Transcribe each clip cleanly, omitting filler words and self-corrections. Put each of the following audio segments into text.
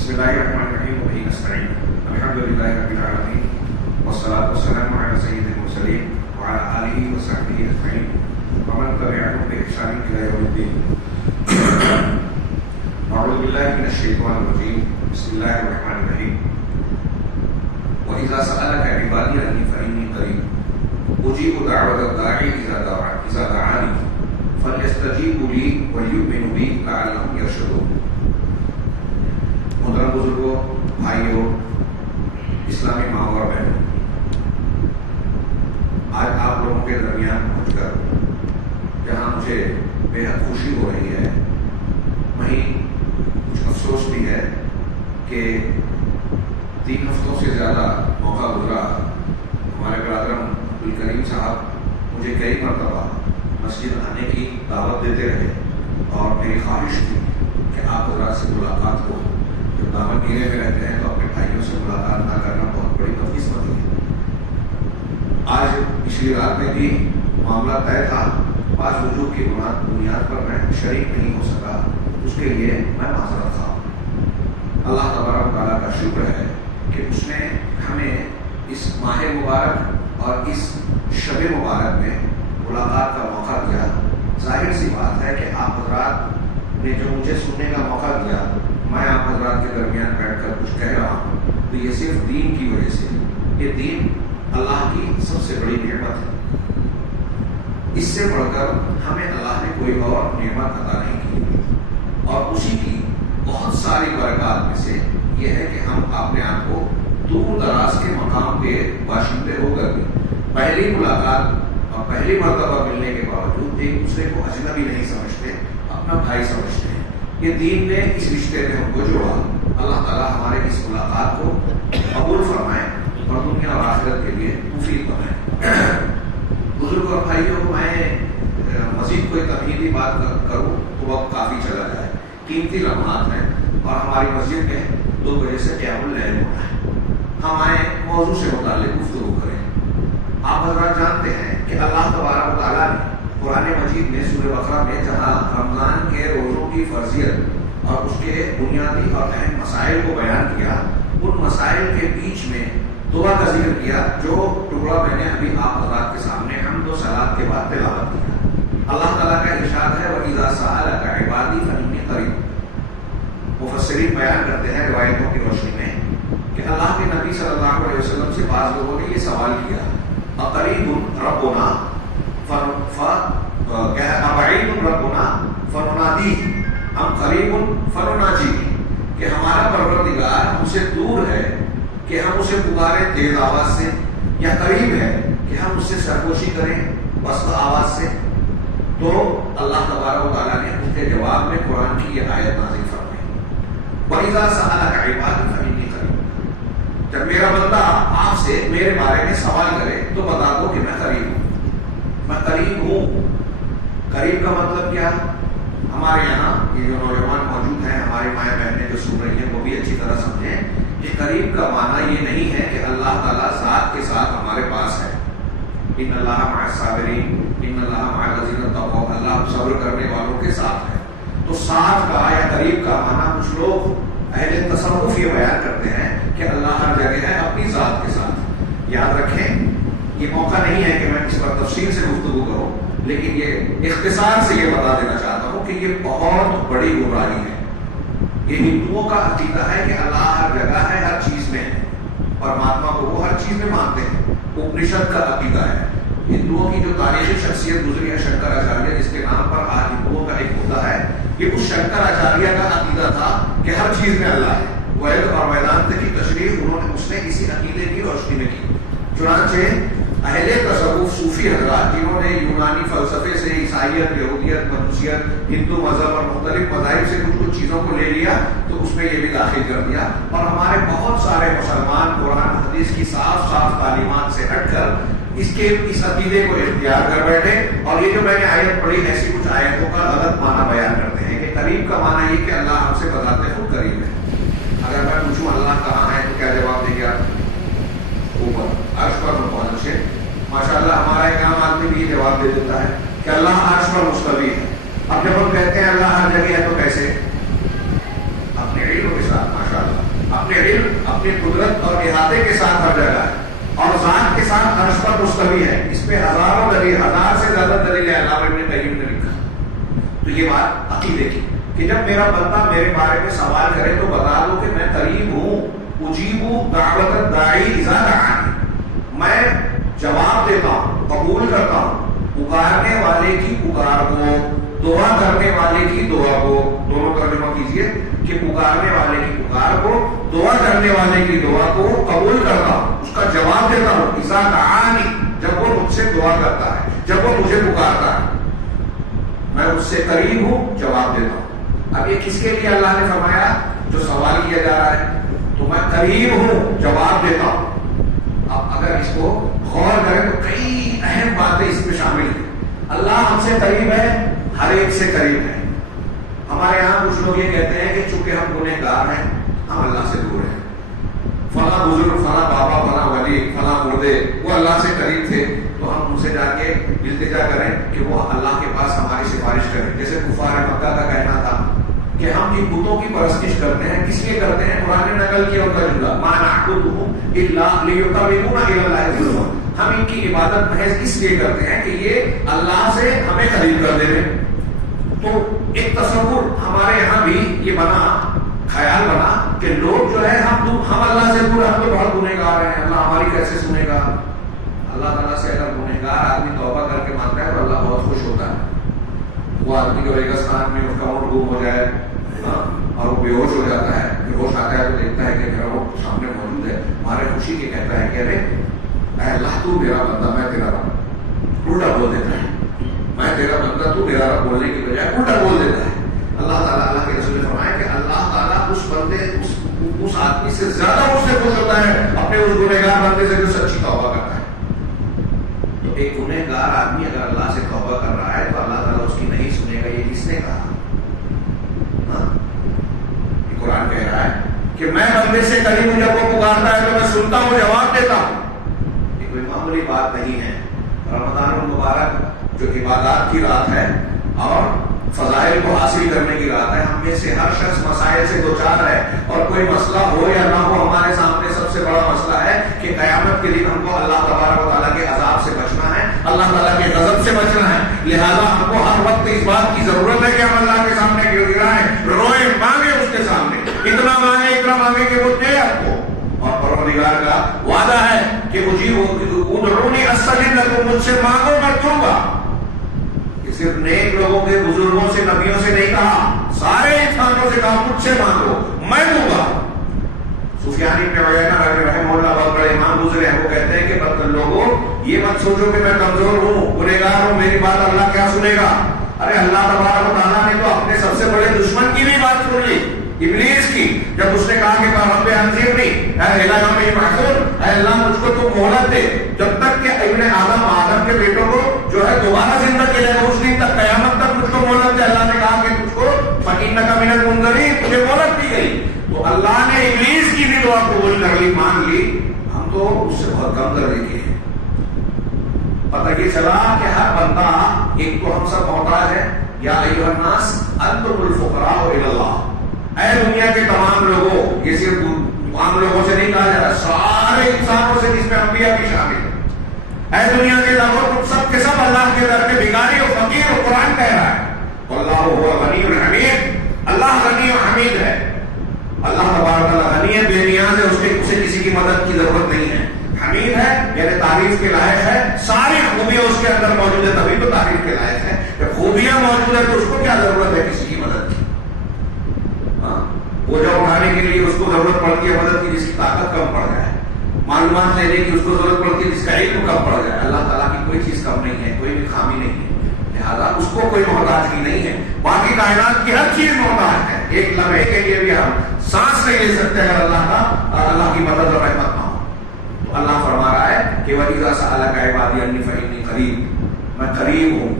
بسم الله الرحمن الرحيم وبه نستعين الحمد لله رب العالمين والصلاة والسلام على سيد المرسلين وعلى آله وصحبه أجمعين ومن تبعهم بإحسان إلى يوم الدين. أعوذ بالله من الشيطان الرجيم. بسم الله الرحمن الرحيم. وإذا سألك عبادي عني فإني قريب أجيب دعوة الداعي إذا دعاني فليستجيبوا لي وليؤمنوا بي لعلهم يرشدون. محترم بزرگوں، بھائیوں، اسلامی ماں اور بہنوں، آج آپ لوگوں کے درمیان پہنچ کر جہاں مجھے بے حد خوشی ہو رہی ہے، وہیں کچھ افسوس بھی ہے کہ 3 ہفتوں سے زیادہ موقع گزرا ہمارے برادر عبدالکریم صاحب مجھے کئی مرتبہ مسجد آنے کی دعوت دیتے رہے اور میری خواہش تھی کہ آپ حضرات سے ملاقات ہو. جب دامن گیرے میں رہتے ہیں تو اپنے بھائیوں سے ملاقات نہ کرنا بہت بڑی بدقسمتی ہے. آج پچھلی رات میں بھی معاملہ طے تھا، 5 وجوہ کی بنیاد پر میں شریک نہیں ہو سکا، اس کے لیے میں معذرت خواہ. اللہ تبارک و تعالیٰ کا شکر ہے کہ اس نے ہمیں اس ماہ مبارک اور اس شب مبارک میں ملاقات کا موقع دیا. ظاہر سی بات ہے کہ آپ حضرات نے جو مجھے سننے کا موقع دیا، میں آپ حضرات کے درمیان بیٹھ کر کچھ کہہ رہا ہوں، تو یہ صرف دین کی وجہ سے. یہ دین اللہ کی سب سے بڑی نعمت ہے. اس سے بڑھ کر ہمیں اللہ نے کوئی اور نعمت عطا نہیں کی، اور اسی کی بہت ساری برکات میں سے یہ ہے کہ ہم اپنے آپ کو دور دراز کے مقام کے باشندے ہو کر بھی پہلی ملاقات اور پہلی مرتبہ ملنے کے باوجود ایک دوسرے کو اجنبی نہیں سمجھتے، اپنا بھائی سمجھتے ہیں. یہ دین نے اس رشتے میں ہم کو جوڑا. اللہ تعالیٰ ہمارے اس ملاقات کو قبول فرمائے اور دنیا اور آخرت کے لیے مفید بنائے. بزرگ اور بھائیوں، میں مزید کوئی تمہیدی بات کروں تو وقت کافی چلا جائے. قیمتی لمحات ہیں اور ہماری مسجد میں 2 بجے سے قیام اللیل ہونا ہے. ہم آئے موضوع سے متعلق گفتگو کریں. آپ حضرات جانتے ہیں کہ اللہ تبارک و تعالیٰ نے قرآن مجید میں سورہ بقرہ میں جہاں رمضان کے روزوں کی فرضیت اور اس کے بنیادی اور اہم مسائل کو بیان کیا، ان مسائل کے بیچ میں دعا کا ذکر کیا، جو ٹکڑا میں نے ابھی آپ حضرات کے سامنے حمد و صلات کے بعد تلاوت کیا. اللہ تعالیٰ کا ارشاد ہے وَإِذَا سَأَلَكَ عِبَادِي فَإِنِّي قَرِيبٌ. مفسرین بیان کرتے ہیں روایتوں کی روشنی میں کہ اللہ کے نبی صلی اللہ علیہ وسلم سے بعض لوگوں نے یہ سوال کیا، اقریب ربنا ابعید ربنا فننادیہ ام قریب فنناجیہ، کہ ہمارا پروردگار ہم سے دور ہے کہ ہم اسے پکاریں تیز آواز سے، یا قریب ہے کہ ہم اس سے سرگوشی کریں پست آواز سے. تو اللہ تبارک و تعالیٰ نے اس کے جواب میں قرآن کی یہ آیت نازل فرمائی وَإِذَا سَأَلَكَ عِبَادِي فَإِنِّي قَرِيبٌ. جب میرا بندہ آپ سے میرے بارے میں سوال کرے تو بتا دو کہ میں قریب ہوں. میں قریب ہوں. قریب کا مطلب کیا؟ ہمارے یہاں یہ جو نوجوان موجود ہیں، ہماری مائیں بہنیں جو سن رہی ہیں، وہ بھی اچھی طرح سمجھیں کہ قریب کا معنی یہ نہیں ہے کہ اللہ تعالیٰ ذات کے ساتھ ہمارے پاس ہے. ان اللہ مع الصابرین، ان اللہ مع الذین اتقوا، اللہ صبر کرنے والوں کے ساتھ ہے. تو ساتھ کا یا قریب کا معنی کچھ لوگ اہل تصوف یہ بیان کرتے ہیں کہ اللہ ہر جگہ ہے اپنی ذات کے ساتھ. یاد رکھیں، یہ موقع نہیں ہے کہ میں اس پر تفصیل سے گفتگو کروں، لیکن یہ اختصار سے یہ بتا دینا چاہتا ہوں کہ یہ بہت بڑی گمراہی ہے. یہ ہندوؤں کا عقیدہ ہے کہ اللہ ہر جگہ ہے، ہر چیز میں ہے. پرماتما کو وہ ہر چیز میں مانتے ہیں. اپنشد کا عقیدہ ہے. ہندوؤں کی جو تاریخی شخصیت گزری ہے شنکر آچاریہ، جس کے نام پر آج ہندوؤں کا ایک ہوتا ہے، یہ اس شنکر آچاریہ کا عقیدہ تھا کہ ہر چیز میں اللہ ہے. وید اور ویدانت کی تشریح اس نے اسی عقیدے کی روشنی میں کی. چنانچہ اہل تصوف صوفی حضرات جنہوں نے یونانی فلسفے سے عیسائیت، یہودیت، مجوسیت، ہندو مذہب اور مختلف مذاہب سے کچھ چیزوں کو لے لیا تو اس میں یہ بھی داخل کر دیا، اور ہمارے بہت سارے مسلمان قرآن حدیث کی صاف تعلیمات سے ہٹ کر اس عقیدے کو اختیار کر بیٹھے. اور یہ جو میں نے آیت پڑھی، ایسی کچھ آیتوں کا غلط معنی بیان کرتے ہیں کہ قریب کا معنی یہ کہ اللہ ہم سے بتاتے خود قریب ہے. اگر میں پوچھوں اللہ کہاں ہے تو کیا جواب دے گا؟ اوپر عرش پر پہنچ سے. ماشاء اللہ ہمارا ایک عام آدمی بھی یہ جواب دے دیتا ہے کہ اللہ عرش پر مستوی ہے. اب جب ہم کہتے ہیں اللہ ہر جگہ ہے تو کیسے؟ اپنے علم کے ساتھ ماشاء اللہ اپنی قدرت اور احاطے کے ساتھ ہر جگہ ہے اور ذات کے ساتھ عرش پر مستوی ہے. اس پہ ہزاروں دلیل، 1000 سے زیادہ دلیل ہے علامہ ابن قیم نے لکھا. تو یہ بات عقیدے کی کہ جب میرا بندہ میرے بارے میں سوال کرے تو بتا دو کہ میں قریب ہوں. اجیب دعوت الداعی اذا دعانی، میں جواب دیتا ہوں، قبول کرتا ہوں پکارنے والے کی پکار کو، دعا کرنے والے کی دعا کو. دونوں ترجمہ کیجئے کہ پکارنے والے کی پکار کو، دعا کرنے والے کی دعا کو قبول کرتا ہوں، اس کا جواب دیتا ہوں. اذا دعانی، جب وہ مجھ سے دعا کرتا ہے، جب وہ مجھے پکارتا ہے، میں اس سے قریب ہوں، جواب دیتا ہوں. اب یہ کس کے لیے اللہ نے فرمایا؟ جو سوال کیا جا رہا ہے. تو میں قریب ہوں، جواب دیتا ہوں. اب اگر اس کو غور کریں تو کئی اہم باتیں اس میں شامل ہیں. اللہ ہم سے قریب ہے، ہر ایک سے قریب ہے. ہمارے یہاں کچھ لوگ یہ کہتے ہیں کہ چونکہ ہم گنہگار ہیں ہم اللہ سے دور ہیں. فلاں بزرگ، فلاں بابا، فلاں ولی، فلاں مردے وہ اللہ سے قریب تھے تو ہم ان سے جا کے التجا کریں کہ وہ اللہ کے پاس ہماری سفارش کریں. جیسے کفار مکہ کا کہنا تھا کہ ہم ان بتوں کی پرستش کرتے ہیں. کس لیے کرتے ہیں؟ قرآن نے نقل کیا ان کا جملہ، ما نعبدهم الا ليقربونا الى الله زلفى. ہم ان کی عبادت محض اس لیے کرتے ہیں کہ یہ اللہ سے ہمیں قریب کر دے. تو ایک تصور ہمارے یہاں بھی یہ بنا، خیال بنا کہ لوگ جو ہے ہم اللہ سے دور، ہم تو بہت گنہگار ہیں، اللہ ہماری کیسے سنے گا؟ اللہ تعالیٰ سے اگر گنہگار آدمی توبہ کر کے مانتا ہے تو اللہ بہت خوش ہوتا ہے. وہ آدمی کے ریگستان میں اس کا اونٹ گم ہو جائے اور وہ بے ہوش ہو جاتا ہے، پھر ہوش آتا ہے تو دیکھتا ہے کہ میرا وہ سامنے موجود ہے، ہمارے خوشی کے کہتا ہے کہ ارے اے اللہ تو میرا بندہ، میں تیرا بندہ. الٹا بول دیتا ہے، میں تیرا بندہ، تو میرا رب بولنے کی بجائے الٹا بول دیتا ہے. اللہ تعالیٰ، اللہ کے رسول نے فرمایا کہ اللہ تعالیٰ اس بندے، اس آدمی سے زیادہ اس سے خوش ہوتا ہے اپنے اس گنہگار بندے سے جو سچی توبہ کرتا ہے. تو ایک گنہگار آدمی اگر اللہ سے توبہ کر رہا ہے تو اللہ تعالیٰ اس کی نہیں سنے گا. یہ کس نے کہا؟ قرآن کہہ رہا ہے کہ میں بندے سے قریب ہوں، جب وہ پکارتا ہے تو میں سنتا ہوں، جواب دیتا ہوں. یہ کوئی معمولی بات نہیں ہے. رمضان المبارک جو عبادات کی رات ہے اور فضائل کو حاصل کرنے کی رات ہے، ہم میں سے ہر شخص مسائل سے دوچار ہے اور کوئی مسئلہ ہو یا نہ ہو، ہمارے سامنے سب سے بڑا مسئلہ ہے کہ قیامت کے دن ہم کو اللہ تبارک و تعالیٰ کے عذاب سے بچنا ہے، اللہ تعالیٰ کے غضب سے بچنا ہے. لہذا ہم کو ہر وقت اس بات کی ضرورت ہے کہ ہم اللہ کے سامنے گر گرائیں، روئیں، مانگیں اس کے سامنے، اتنا مانگیں کہ وہ دے آپ کو. اور پروردگار کا وعدہ ہے کہ ادعونی استجب لکم، مجھ سے مانگو میں دوں گا. صرف نیک لوگوں کے، بزرگوں سے، نبیوں سے نہیں کہا، سارے انسانوں سے کہا مجھ سے مانگو میں دوں گا. سفیان بن عیینہ رحمہ اللہ بہت بڑے امام گزرے ہیں، وہ کہتے ہیں کہ بدل لوگوں یہ مت سوچو کہ میں کمزور ہوں، گنہگار ہوں، میری بات اللہ کیا سنے گا. ارے اللہ تبارک و تعالیٰ نے تو اپنے سب سے بڑے دشمن کی بھی بات سن لی، ابلیس کی، جب اس نے کہا کہ رب انظرنی، اے الہ یوم یبعثون، اے اللہ مجھ کو تو مہلت دے جب تک کہ ابن آدم کے بیٹوں کو جو ہے دوبارہ زندہ کیا جائے، اس دن تک، قیامت تک مجھ کو مہلت دے. اللہ نے کہا کہ تجھ کو فإنک من المنذرین، تجھے مہلت دی گئی. تو اللہ نے ابلیس کی بھی دعا قبول کر لی، مان لی. ہم تو اس سے بہت کم درجے کے ہیں. پتہ یہ چلا کہ ہر بندہ، ایک تو ہم سب محتاج ہے. یا ایھا الناس انتم الفقراء الی اللہ، اے دنیا کے تمام لوگوں، یہ صرف عام لوگوں سے نہیں کہا جا رہا، سارے انسانوں سے جس میں انبیاء بھی شامل ہیں. اے دنیا کے لوگوں، تم سب کے سب اللہ کے در میں بھکاری اور فقیر، اور قرآن کہہ رہا ہے واللہ هو غنی حمید، اللہ غنی و حمید ہے. اللہ تبارک و تعالی غنی ہے، بے نیاز ہے، اسے کسی کی مدد کی ضرورت نہیں ہے. حمید ہے یعنی تعریف کے لائق ہے، ساری خوبیاں اس کے اندر موجود ہے، تبھی تو تعریف کے لائق ہے. جب خوبیاں موجود ہے تو اس کو کیا ضرورت ہے کسی کی مدد کی؟ وہ جو اٹھانے کے لیے اس کو ضرورت پڑتی ہے مدد کی، جس کی طاقت کم پڑ جائے، معلومات لینے کی اس کو ضرورت پڑتی ہے جس کا علم کم پڑ جائے. اللہ تعالیٰ کی کوئی چیز کم نہیں ہے، کوئی بھی خامی نہیں ہے، لہٰذا اس کو کوئی محتاجگی نہیں ہے. باقی کائنات کی ہر چیز محتاج ہے. ایک لمحے کے لیے بھی ہم سانس نہیں لے سکتے اگر اللہ کی مدد اور رحمت نہ ہو. تو اللہ فرما رہا ہے کہ وَإِذَا سَأَلَكَ عِبَادِي عَنِّي فَإِنِّي قَرِيبٌ، میں قریب ہوں.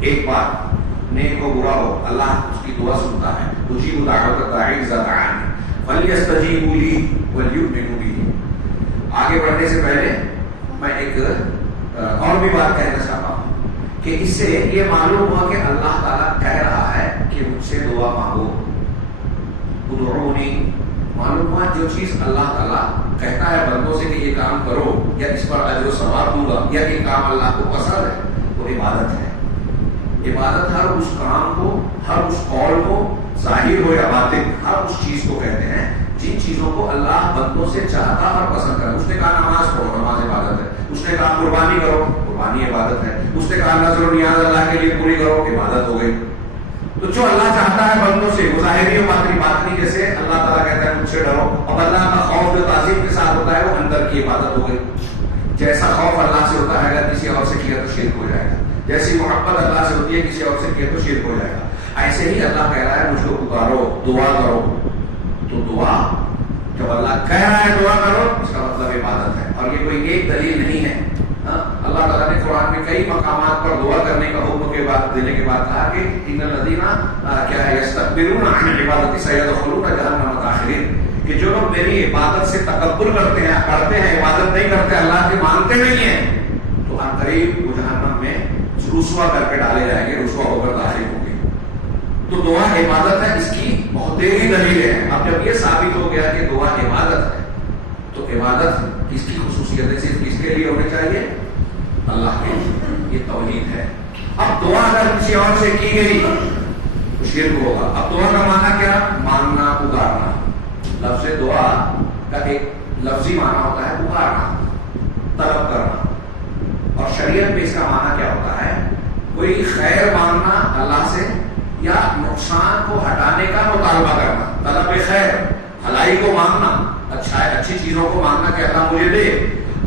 ایک بات، نیک ہو برا ہو، اللہ اس کی دعا سنتا ہے. اجیب دعوت الداعی اذا دعانی فلیستجیبوا لی ولیؤمنوا بی. آگے بڑھنے سے پہلے میں ایک اور بھی بات کہنا چاہتا ہوں کہ اس سے یہ معلوم ہوا کہ اللہ تعالیٰ کہہ رہا ہے کہ مجھ سے دعا مانگو. ادعونی، معلوم ہوا جو چیز اللہ تعالیٰ کہتا ہے بندوں سے کہ یہ کام کرو یا اس پر اجر و ثواب دوں گا یا یہ کام اللہ کو پسند ہے، وہ عبادت ہے۔ عبادت ہر اس کام کو، ہر اس قول کو، ظاہر ہو یا باطن، ہر اس چیز کو کہتے ہیں جن چیزوں کو اللہ بندوں سے چاہتا اور پسند کرے۔ اس نے کہا نماز پڑھو، نماز عبادت ہے۔ اس نے کہا قربانی کرو، قربانی عبادت ہے۔ اس نے کہا نظر و نیاز اللہ کے لیے پوری کرو، عبادت ہو گئی۔ تو جو اللہ چاہتا ہے بندوں سے وہ ظاہری و باطنی، جیسے اللہ تعالیٰ کہتا ہے مجھ سے ڈرو، اب اللہ کا خوف جو تعظیم کے ساتھ ہوتا ہے وہ اندر کی عبادت ہو گئی۔ جیسا خوف اللہ سے ہوتا ہے اگر کسی اور سے کیا تو شرک ہو جائے گا، جیسی محبت اللہ سے ہوتی ہے کسی اور سے کیا تو شرک ہو جائے گا۔ ایسے ہی اللہ کہہ رہا ہے مجھ کو پکارو، دعا کرو، تو دعا جب اللہ کہہ رہا ہے دعا کرو اس کا مطلب عبادت ہے، اور یہ کوئی ایک دلیل نہیں ہے۔ اللہ تعالیٰ نے قرآن میں کئی مقامات پر دعا کرنے کا حکم کے بعد دینے کے بعد کہا کہ ان الذین کیا ہے یستکبرون عن عبادتی سیدخلون جہنم داخرین، کہ جو لوگ میری عبادت سے تکبر کرتے ہیں، کرتے ہیں عبادت نہیں کرتے، اللہ کے مانتے نہیں ہیں، تو عنقریب وہ جہنم میں رسوا کر کے ڈالے جائیں گے، رسوا ہو کر داخل ہوں گے۔ تو دعا عبادت ہے، اس کی بہت دیر دلیل ہے۔ اب جب یہ ثابت ہو گیا کہ دعا عبادت ہے تو عبادت کس کی خصوصیت صرف کس کے لیے ہونی چاہیے؟ اللہ کے لیے۔ یہ توحید ہے۔ اب دعا اگر کسی اور سے کی گئی تو شرک ہوگا۔ اب دعا کا معنی کیا؟ مانگنا، پکارنا۔ لفظ دعا کا ایک لفظی معنی ہوتا ہے پکارنا، طلب کرنا، اور شریعت میں اس کا معنی کیا ہوتا ہے؟ کوئی خیر مانگنا اللہ سے یا نقصان کو ہٹانے کا مطالبہ کرنا، طلب خیر، بھلائی کو مانگنا، اچھی چیزوں کو مانگنا کہ اللہ مجھے دے،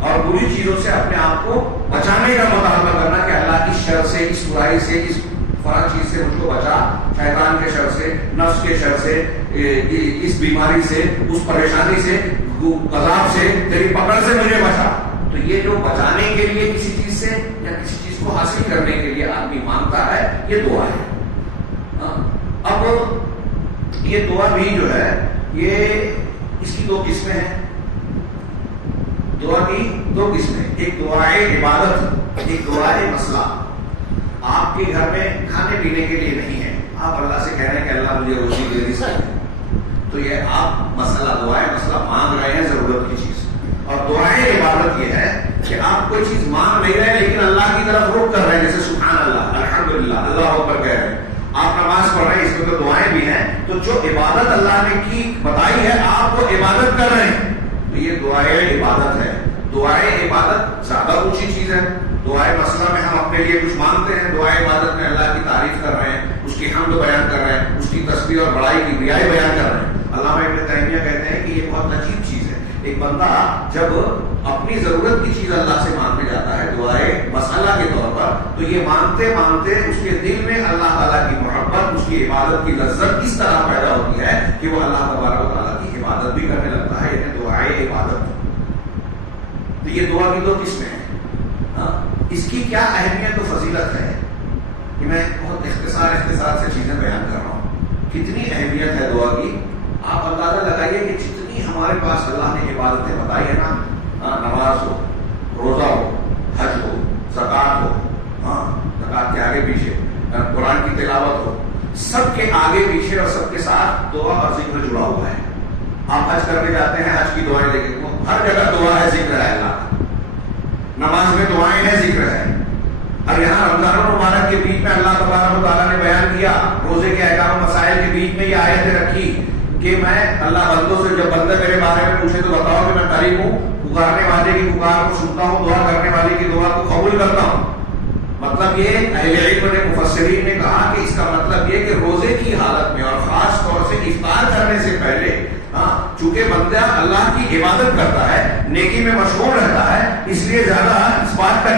اور بری چیزوں سے اپنے آپ کو بچانے کا مطالبہ کرنا کہ اللہ کی شر سے، اس برائی سے، اس فلاں چیز سے مجھ کو بچا، شیطان کے شر سے، نفس کے شر سے، اس بیماری سے، اس پریشانی سے، عذاب سے، تیری پکڑ سے مجھے بچا۔ تو یہ جو بچانے کے لیے کسی چیز سے یا کسی چیز کو حاصل کرنے کے لیے آدمی مانگتا ہے، یہ دعا ہے۔ اب یہ دعا بھی جو ہے یہ اس کی دو قسمیں ہیں۔ دعا کی دو قسمیں، ایک دعائے عبادت، ایک دعائے مسئلہ۔ آپ کے گھر میں کھانے پینے کے لیے نہیں ہے، آپ اللہ سے کہہ رہے ہیں کہ اللہ مجھے روزی دے دی سکتے، تو یہ آپ مسئلہ، دعائے مسئلہ مانگ رہے ہیں ضرورت کی چیز۔ اور دعائے عبادت یہ ہے کہ آپ کوئی چیز مانگ نہیں رہے لیکن اللہ کی طرف رخ کر رہے ہیں، جیسے سبحان اللہ، الحمدللہ، اللہ اکبر کہہ رہے ہیں۔ آپ نماز پڑھ رہے ہیں، اس میں تو دعائیں بھی ہیں، تو جو عبادت اللہ نے کی بتائی ہے آپ کو عبادت کر رہے ہیں، تو یہ دعائے عبادت ہے۔ دعائے عبادت زیادہ اونچی چیز ہے۔ دعائے مسئلہ میں ہم اپنے لیے کچھ مانگتے ہیں، دعائے عبادت میں اللہ کی تعریف کر رہے ہیں، اس کی حمد بیان کر رہے ہیں، اس کی تسبیح اور بڑائی کی بیائی بیان کر رہے ہیں۔ علامہ ابن تیمیہ کہتے ہیں کہ یہ بہت عجیب چیز ہے۔ ایک بندہ جب اپنی ضرورت کی چیز اللہ سے مانگنے جاتا ہے دعائے مسئلہ کے طور پر، تو یہ مانگتے مانگتے اس کے دل میں اللہ تعالیٰ کی محبت، اس کی عبادت کی لذت اس طرح پیدا ہوتی ہے کہ وہ اللہ تبارک و تعالیٰ کی عبادت بھی کرنے لگتا ہے، یعنی دعائے عبادت۔ تو یہ دعا کی دو قسمیں ہیں۔ اس کی کیا اہمیت و فضیلت ہے کہ میں بہت اختصار سے چیزیں بیان کر رہا ہوں۔ کتنی اہمیت ہے دعا کی، آپ اندازہ لگائیے کہ جتنی ہمارے پاس اللہ نے عبادتیں بتائی ہے نا، نماز ہو، روزہ ہو، حج ہو، زکوٰۃ ہو، زکوٰۃ کے آگے پیچھے، قرآن کی تلاوت ہو، سب کے آگے پیچھے اور سب کے ساتھ دعا اور ذکر جڑا ہوا ہے۔ آپ حج کرنے جاتے ہیں، حج کی دعائیں دیکھیں، ہر جگہ دعا ہے، ذکر ہے اللہ کا۔ نماز میں دعائیں ہیں، ذکر ہے۔ اور یہاں رمضان المبارک کے بیچ میں اللہ تبارک و تعالیٰ نے بیان کیا، روزے کے احکام و مسائل کے بیچ میں یہ آیتیں رکھی کہ میں اللہ بندوں سے، جب بندے میرے بارے میں پوچھے تو بتاؤ کہ میں قریب ہوں، پکارنے والے کی پکار کو سنتا ہوں، دعا کرنے والے کی دعا کو قبول کرتا ہوں۔ مطلب یہ اہل علم نے، مفسرین نے کہا کہ اس کا مطلب یہ کہ روزے کی حالت میں اور خاص طور سے افطار کرنے سے پہلے، چونکہ بندہ اللہ کی عبادت کرتا ہے، نیکی میں مشغول رہتا ہے، اس لیے زیادہ اس بات کا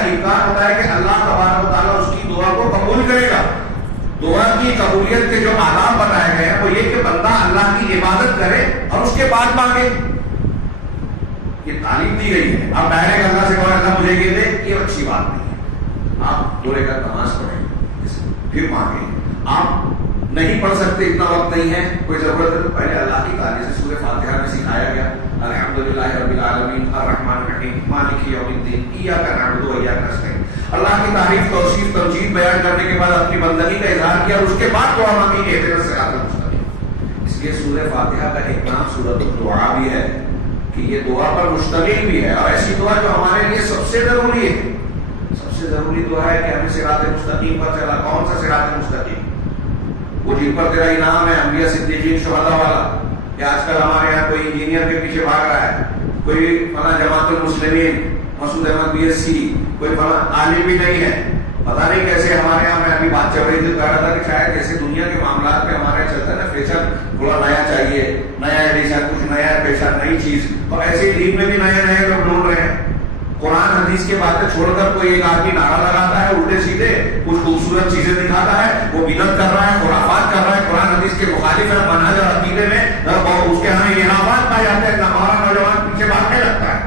امکان ہوتا ہے کہ اللہ تبارک و تعالیٰ اس کی دعا کو قبول کرے گا۔ دعا کی قبولیت کے جو آداب بتائے گئے ہیں وہ یہ کہ بندہ اللہ کی عبادت کرے اور اس کے بعد مانگے۔ یہ تعلیم دی گئی ہے۔ اب ڈائریکٹ اللہ سے کہو اللہ مجھے یہ دے، یہ اچھی بات نہیں ہے۔ آپ دو رکعت نماز پڑھیں پھر مانگیں۔ آپ نہیں پڑھ سکتے، اتنا وقت نہیں ہے، کوئی ضرورت ہے تو پہلے اللہ کی تعریف سے سورہ فاتحہ میں سکھایا گیا، الحمدللہ رب العالمین الرحمن الرحیم مالک یوم الدین ایاک نعبد و ایاک نستعین۔ اللہ کی تعریف، توصیف، تمجید بیان کرنے کے بعد اپنی بندگی کا اظہار کیا اور اس کے بعد دعا مانگی کہ اہدنا الصراط المستقیم۔ اس لیے سورہ فاتحہ کا ایک نام سورۃ الدعاء بھی ہے کہ یہ دعا پر مشتمل بھی ہے، اور ایسی دعا جو ہمارے لیے سب سے ضروری ہے. سب سے ضروری دعا ہے کہ ہمیں صراط مستقیم پر چلا. کون سا صراط مستقیم؟ وہ جن پر تیرا انعام ہے، انبیاء صدیقین شہداء والا. کہ آج کل ہمارے یہاں کوئی انجینئر کے پیچھے بھاگ رہا ہے، کوئی فلاں جماعت المسلمین مسعود احمد BSc، کوئی فلاں عالم بھی نہیں ہے. پتہ نہیں کیسے ہمارے یہاں میں ابھی بات چل رہی تھی، کہہ رہا تھا کہ شاید جیسے دنیا کے معاملات میں ہمارے چلتا ہے نا فیشن، تھوڑا نیا چاہیے، نیا ایڈیشن، کچھ نیا پیشہ، نئی چیز، تو ایسے دین میں بھی نئے نئے لوگ ڈھونڈ رہے ہیں. قرآن حدیث کے باتیں چھوڑ کر کوئی ایک آدمی نعرہ لگاتا ہے الٹے سیدھے، کچھ خوبصورت چیزیں دکھاتا ہے، وہ بدعت کر رہا ہے، خرافات کر رہا ہے، قرآن حدیث کے مخالف ہے، منہج اور عقیدے میں اس کے ہاں انحرافات پائے جاتے ہیں. ہمارا نوجوان پیچھے بھاگنے لگتا ہے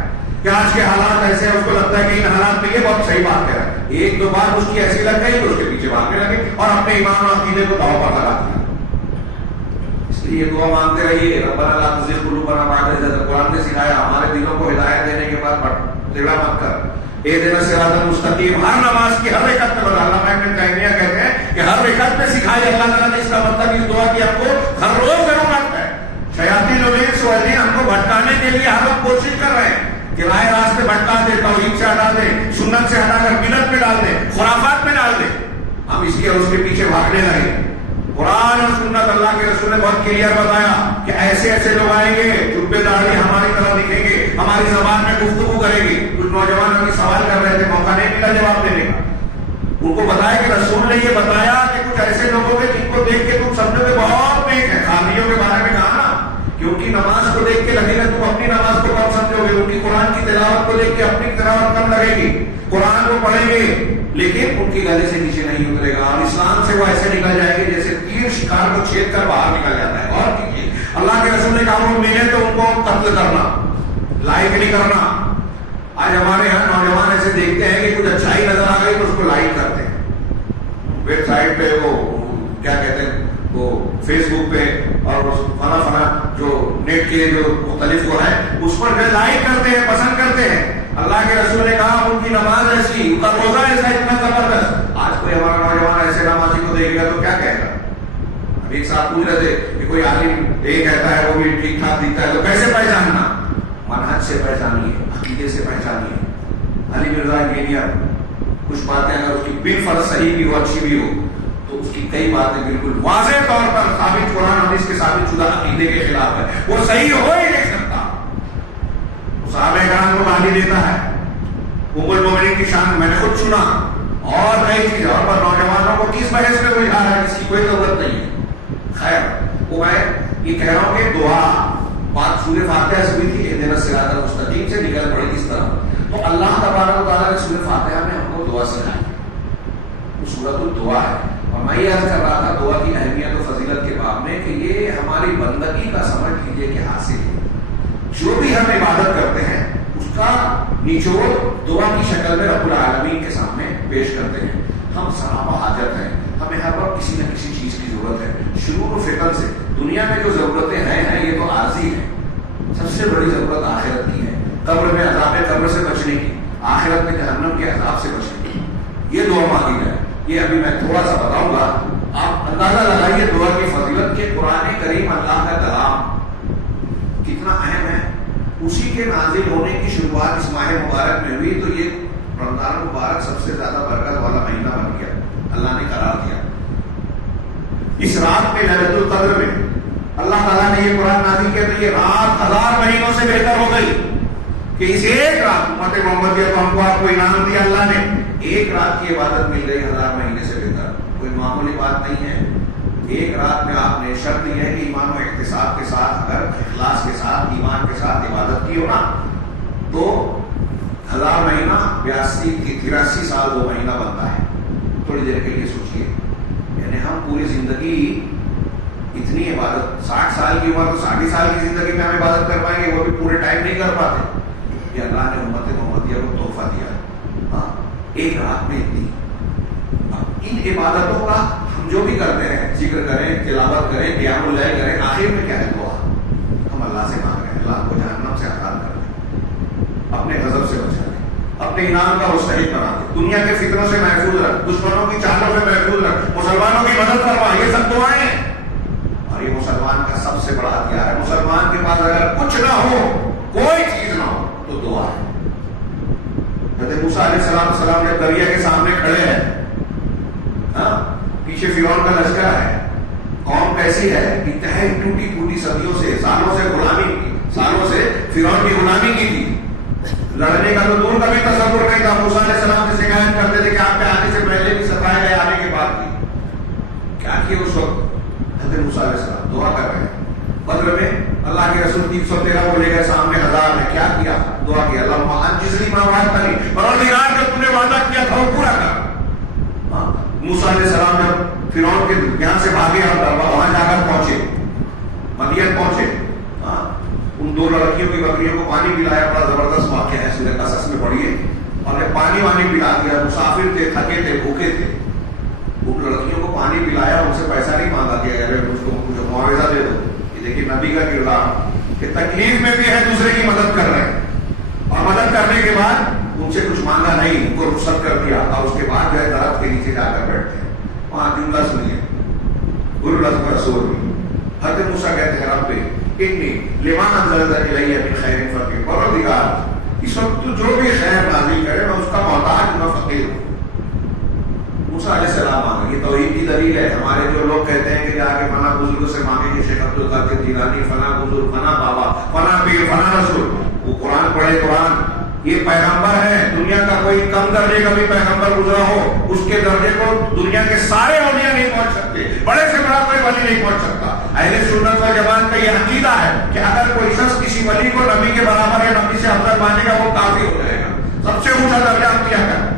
کہ آج کے حالات ایسے ہیں، اس کو لگتا ہے کہ ان حالات میں یہ بہت صحیح بات ہے. ایک دو بار اس کی ایسی لگ گئی تو اس کے پیچھے بھاگنے لگے اور اپنے ایمان اور عقیدے کو داؤ پر لگا دیا. اس لیے یہ دعا مانگتے رہیے، ربنا لا تزغ قلوبنا بعد إذ هديتنا. قرآن نے سکھایا ہمارے دلوں کو ہدایت دینے کے بعد ٹیڑھا مت کر. اهدنا الصراط المستقیم ہر نماز کی ہر رکعت میں بتا. علامہ ابن تیمیہ کہتے ہیں کہ ہر رکعت میں سکھائی اللہ تعالیٰ نے. اس کا مطلب اس دعا کی ہم کو ہر روز ضرورت ہے. شیاطین الانس والجن ہم کو بھٹکانے کے لیے ہر وقت کوشش کر رہے ہیں کہ راہ راستے بھٹکا دے، توحید سے ہٹا دے، سنت سے ہٹا کر بدعت میں ڈال دے، خرافات میں ڈال دے. ہم اس کے اور اس کے پیچھے بھاگنے لگے. قرآن اور سنت اللہ کے رسول نے بہت کلیئر بتایا کہ ایسے ایسے لوگ آئیں گے، جبے داڑھی ہماری طرح دکھیں گے، ہماری زبان میں گفتگو کریں گے. کچھ نوجوان ابھی سوال کر رہے تھے، موقع نہیں ملا جواب دینے کا. ان کو بتایا کہ رسول نے یہ بتایا کہ کچھ ایسے لوگوں کے جن کو دیکھ کے تم سمجھو گے بہت نیک ہے. خامیوں کے بارے میں کہا نا کہ ان کی نماز کو دیکھ کے لگے گا تم اپنی نماز کو کم سمجھو گے، ان کی قرآن کی تلاوت کو دیکھ کے اپنی تلاوت کم لگے گی. قرآن کو پڑھیں گے لیکن ان کی گلے سے نیچے نہیں اترے گا، اور اسلام سے وہ ایسے نکل جائے گے جیسے تیر شکار کو چھید کر باہر نکل جاتا ہے. اور کیجیے اللہ کے رسول نے کہا وہ ملے تو ان کو قتل کرنا، لائک نہیں کرنا. آج ہمارے یہاں نوجوان ایسے دیکھتے ہیں کہ کچھ اچھائی نظر آ گئی تو اس کو لائک کرتے ہیں. ویب سائٹ پہ وہ کیا کہتے ہیں، وہ فیس بک پہ اور فنا فنا جو نیٹ کے جو مختلف وہ ہیں اس پر جو لائک کرتے ہیں، پسند کرتے ہیں. اللہ کے رسول نے کہا ان کی نماز ایسی، ان کا روزہ ایسا اتنا زبردست. آج کوئی ہمارا نوجوان ایسے نمازی کو دیکھے گا تو کیا کہے گا؟ ابھی ایک ساتھ پوچھ رہے تھے کہ کوئی عالم یہ کہتا ہے وہ بھی ٹھیک ٹھاک دکھتا ہے تو کیسے پہچاننا؟ منہج سے پہچانیے، عقیدے سے پہچانیے. علی مرزا انجینئر کچھ باتیں اگر اس کی بالفرض صحیح بھی ہو، اچھی بھی ہو، تو اس کی کئی باتیں بالکل واضح طور پر ثابت قرآن حدیث کے ثابت شدہ عقیدے کے خلاف ہے، وہ صحیح ہو ہی نہیں سکتا. صحابہ کرام کو گالی دیتا ہے، ام المومنین کی شان میں نے خود سنا، اور کئی چیز. اور پر نوجوانوں کو کس بحث میں کوئی رہا ہے، اس کی کوئی ضرورت نہیں ہے. خیر وہ میں یہ کہہ رہا ہوں کہ دعا بات سورہ فاتحہ سے ہوئی تھی، اهدنا الصراط المستقیم سے نکل پڑی اس طرح. تو اللہ تبارک و تعالیٰ نے سورہ فاتحہ میں ہم کو دعا سکھائی، وہ سورۃ الدعاء ہے. اور میں یہ عرض کر رہا تھا دعا کی اہمیت و فضیلت کے باب میں کہ یہ ہماری بندگی کا سمجھ لیجیے کہ حاصل ہے. جو بھی ہم عبادت کرتے ہیں اس کا نچوڑ دعا کی شکل میں رب العالمین کے سامنے پیش کرتے ہیں. ہم صحابہ حاجت ہیں، ہمیں ہر وقت کسی نہ کسی چیز کی ضرورت ہے. شرور و فکر سے دنیا میں جو ضرورتیں ہیں یہ تو عارضی ہیں. سب سے بڑی ضرورت آخرت کی ہے، قبر میں عذاب قبر سے بچنے کی، آخرت میں جہنم کے عذاب سے بچنے کی. یہ دعا مانگی جائے. یہ ابھی میں تھوڑا سا بتاؤں گا، آپ اندازہ لگائیے دعا کی فضیلت کے. قرآن کریم اللہ کا کلام کتنا اہم ہے. اسی کے نازل ہونے کی شروعات اس ماہ مبارک میں ہوئی تو یہ رمضان مبارک سب سے زیادہ برکت والا مہینہ بن گیا، اللہ نے قرار دیا. اس رات میں لیلۃ القدر میں اللہ تعالیٰ نے یہ قرآن نازل کیا تو یہ رات 1000 مہینوں سے بہتر ہو گئی کہ اس ایک رات امت محمدیہ کو ہم کو آپ کو انعام دیا اللہ نے. ایک رات کی عبادت مل گئی 1000 مہینے سے بہتر. کوئی معمولی بات نہیں ہے. ایک رات میں آپ نے شرط یہ ہے کہ ایمان و احتساب کے ساتھ، اگر اخلاص کے ساتھ، ایمان کے ساتھ عبادت کی ہو نا تو 1000 مہینہ 83 سال وہ مہینہ بنتا ہے. تھوڑی دیر کے لیے سوچیے، یعنی ہم پوری زندگی اتنی عبادت، 60 سال کی عمر تو 60 سال کی زندگی میں ہم عبادت کر پائیں گے، وہ بھی پورے ٹائم نہیں کر پاتے. یہ اللہ نے امت محمدیہ کو تحفہ دیا. ہاں ایک رات میں اتنی. اب ان عبادتوں کا ہم جو بھی کرتے ہیں، ذکر کریں، تلاوت کریں، قیام اللیل کریں، آخر میں کیا ہے دعا. ہم اللہ سے مانگ رہے ہیں اللہ کو جہنم سے آزاد کر دیں، اپنے غضب سے بچا دیں، اپنے انعام کا مستحق بنا دیں، دنیا کے فتنوں سے محفوظ رکھ، دشمنوں کی چالوں سے محفوظ رکھ، مسلمانوں کی مدد کروا. یہ سب دعائیں ہیں. اور یہ مسلمان کا سب سے بڑا ہتھیار ہے. مسلمان کے پاس اگر کچھ نہ ہو, کوئی چیز نہ ہو, تو دعا ہے. حضرت موسیٰ علیہ السلام جب دریا کے سامنے کھڑے ہیں, پیچھے فرعون کا لشکر ہے, قوم کیسی ہے, انتہائی ٹوٹی پھوٹی صدیوں سے, سالوں سے غلامی کی, سالوں سے فرعون کی غلامی کی تھی. لڑنے کا تو دور کا بھی تصور نہیں تھا. موسیٰ علیہ السلام سے شکایت کرتے تھے کہ آپ کے آنے سے پہلے بھی ستائے گئے, آنے کے بعد بھی. کیا کیا اس وقت حضرت موسیٰ علیہ السلام دعا کر رہے ہیں. بدر میں اللہ کے رسول 313 بولے گئے, سامنے 1000 ہے. کیا کیا؟ دعا کیا, اللہ انجزنی ما وعدتنی, پروردگار جو تم نے وعدہ کیا تھا وہ پورا کر. موسیٰ علیہ السلام جب فرعون کے یہاں سے بھاگے اور وہاں جا کر پہنچے, مدین پہنچے, ان 2 لڑکیوں کی بکریوں کو پانی پلایا. بڑا زبردست واقعہ ہے, سورہ قصص میں پڑھیے. اور نے پانی پلا دیا. مسافر تھے, تھکے تھے, بھوکے تھے. ان لڑکیوں کو پانی پلایا, ان سے پیسہ نہیں مانگا کہ ارے مجھ کو مجھے معاوضہ دے دو. یہ دیکھیے نبی کا کردار کہ تکلیف میں بھی ہے, دوسرے کی مدد کر رہے ہیں, اور مدد کرنے کے بعد ان سے کچھ مانگا نہیں, ان کو رخصت کر دیا. اور اس کے بعد جو ہے درخت کے نیچے جا کر بیٹھتے ہیں. وہاں جملہ سنیے, حضرت موسیٰ کہتے ہیں رب انی لما انزلت الی من خیر فقیر, پروردگار اس وقت تو جو بھی خیر نازل کرے میں اس کا محتاج, میں فقیر ہوں. موسیٰ علیہ السلام آ گئے. یہ توحید کی دلیل ہے. ہمارے جو لوگ کہتے ہیں کہ جا کے فلاں بزرگوں سے مانگیں گے, شیخ عبد القادر جیلانی, فلاں بزرگ, فلاں بابا, فلاں پیر, فلاں رسول, وہ قرآن پڑھے. قرآن یہ پیغمبر ہے. دنیا کا کوئی کم درجے کا بھی پیغمبر گزرا ہو, اس کے درجے کو دنیا کے سارے اولیاء نہیں پہنچ سکتے. بڑے سے بڑا کوئی ولی نہیں پہنچ سکتا. اہل سنت و جماعت کا یہ عقیدہ ہے کہ اگر کوئی شخص کسی ولی کو نبی کے برابر یا نبی سے افضل مانے گا, وہ کافی ہو جائے گا. سب سے اونچا درجہ ہم کیا کریں؟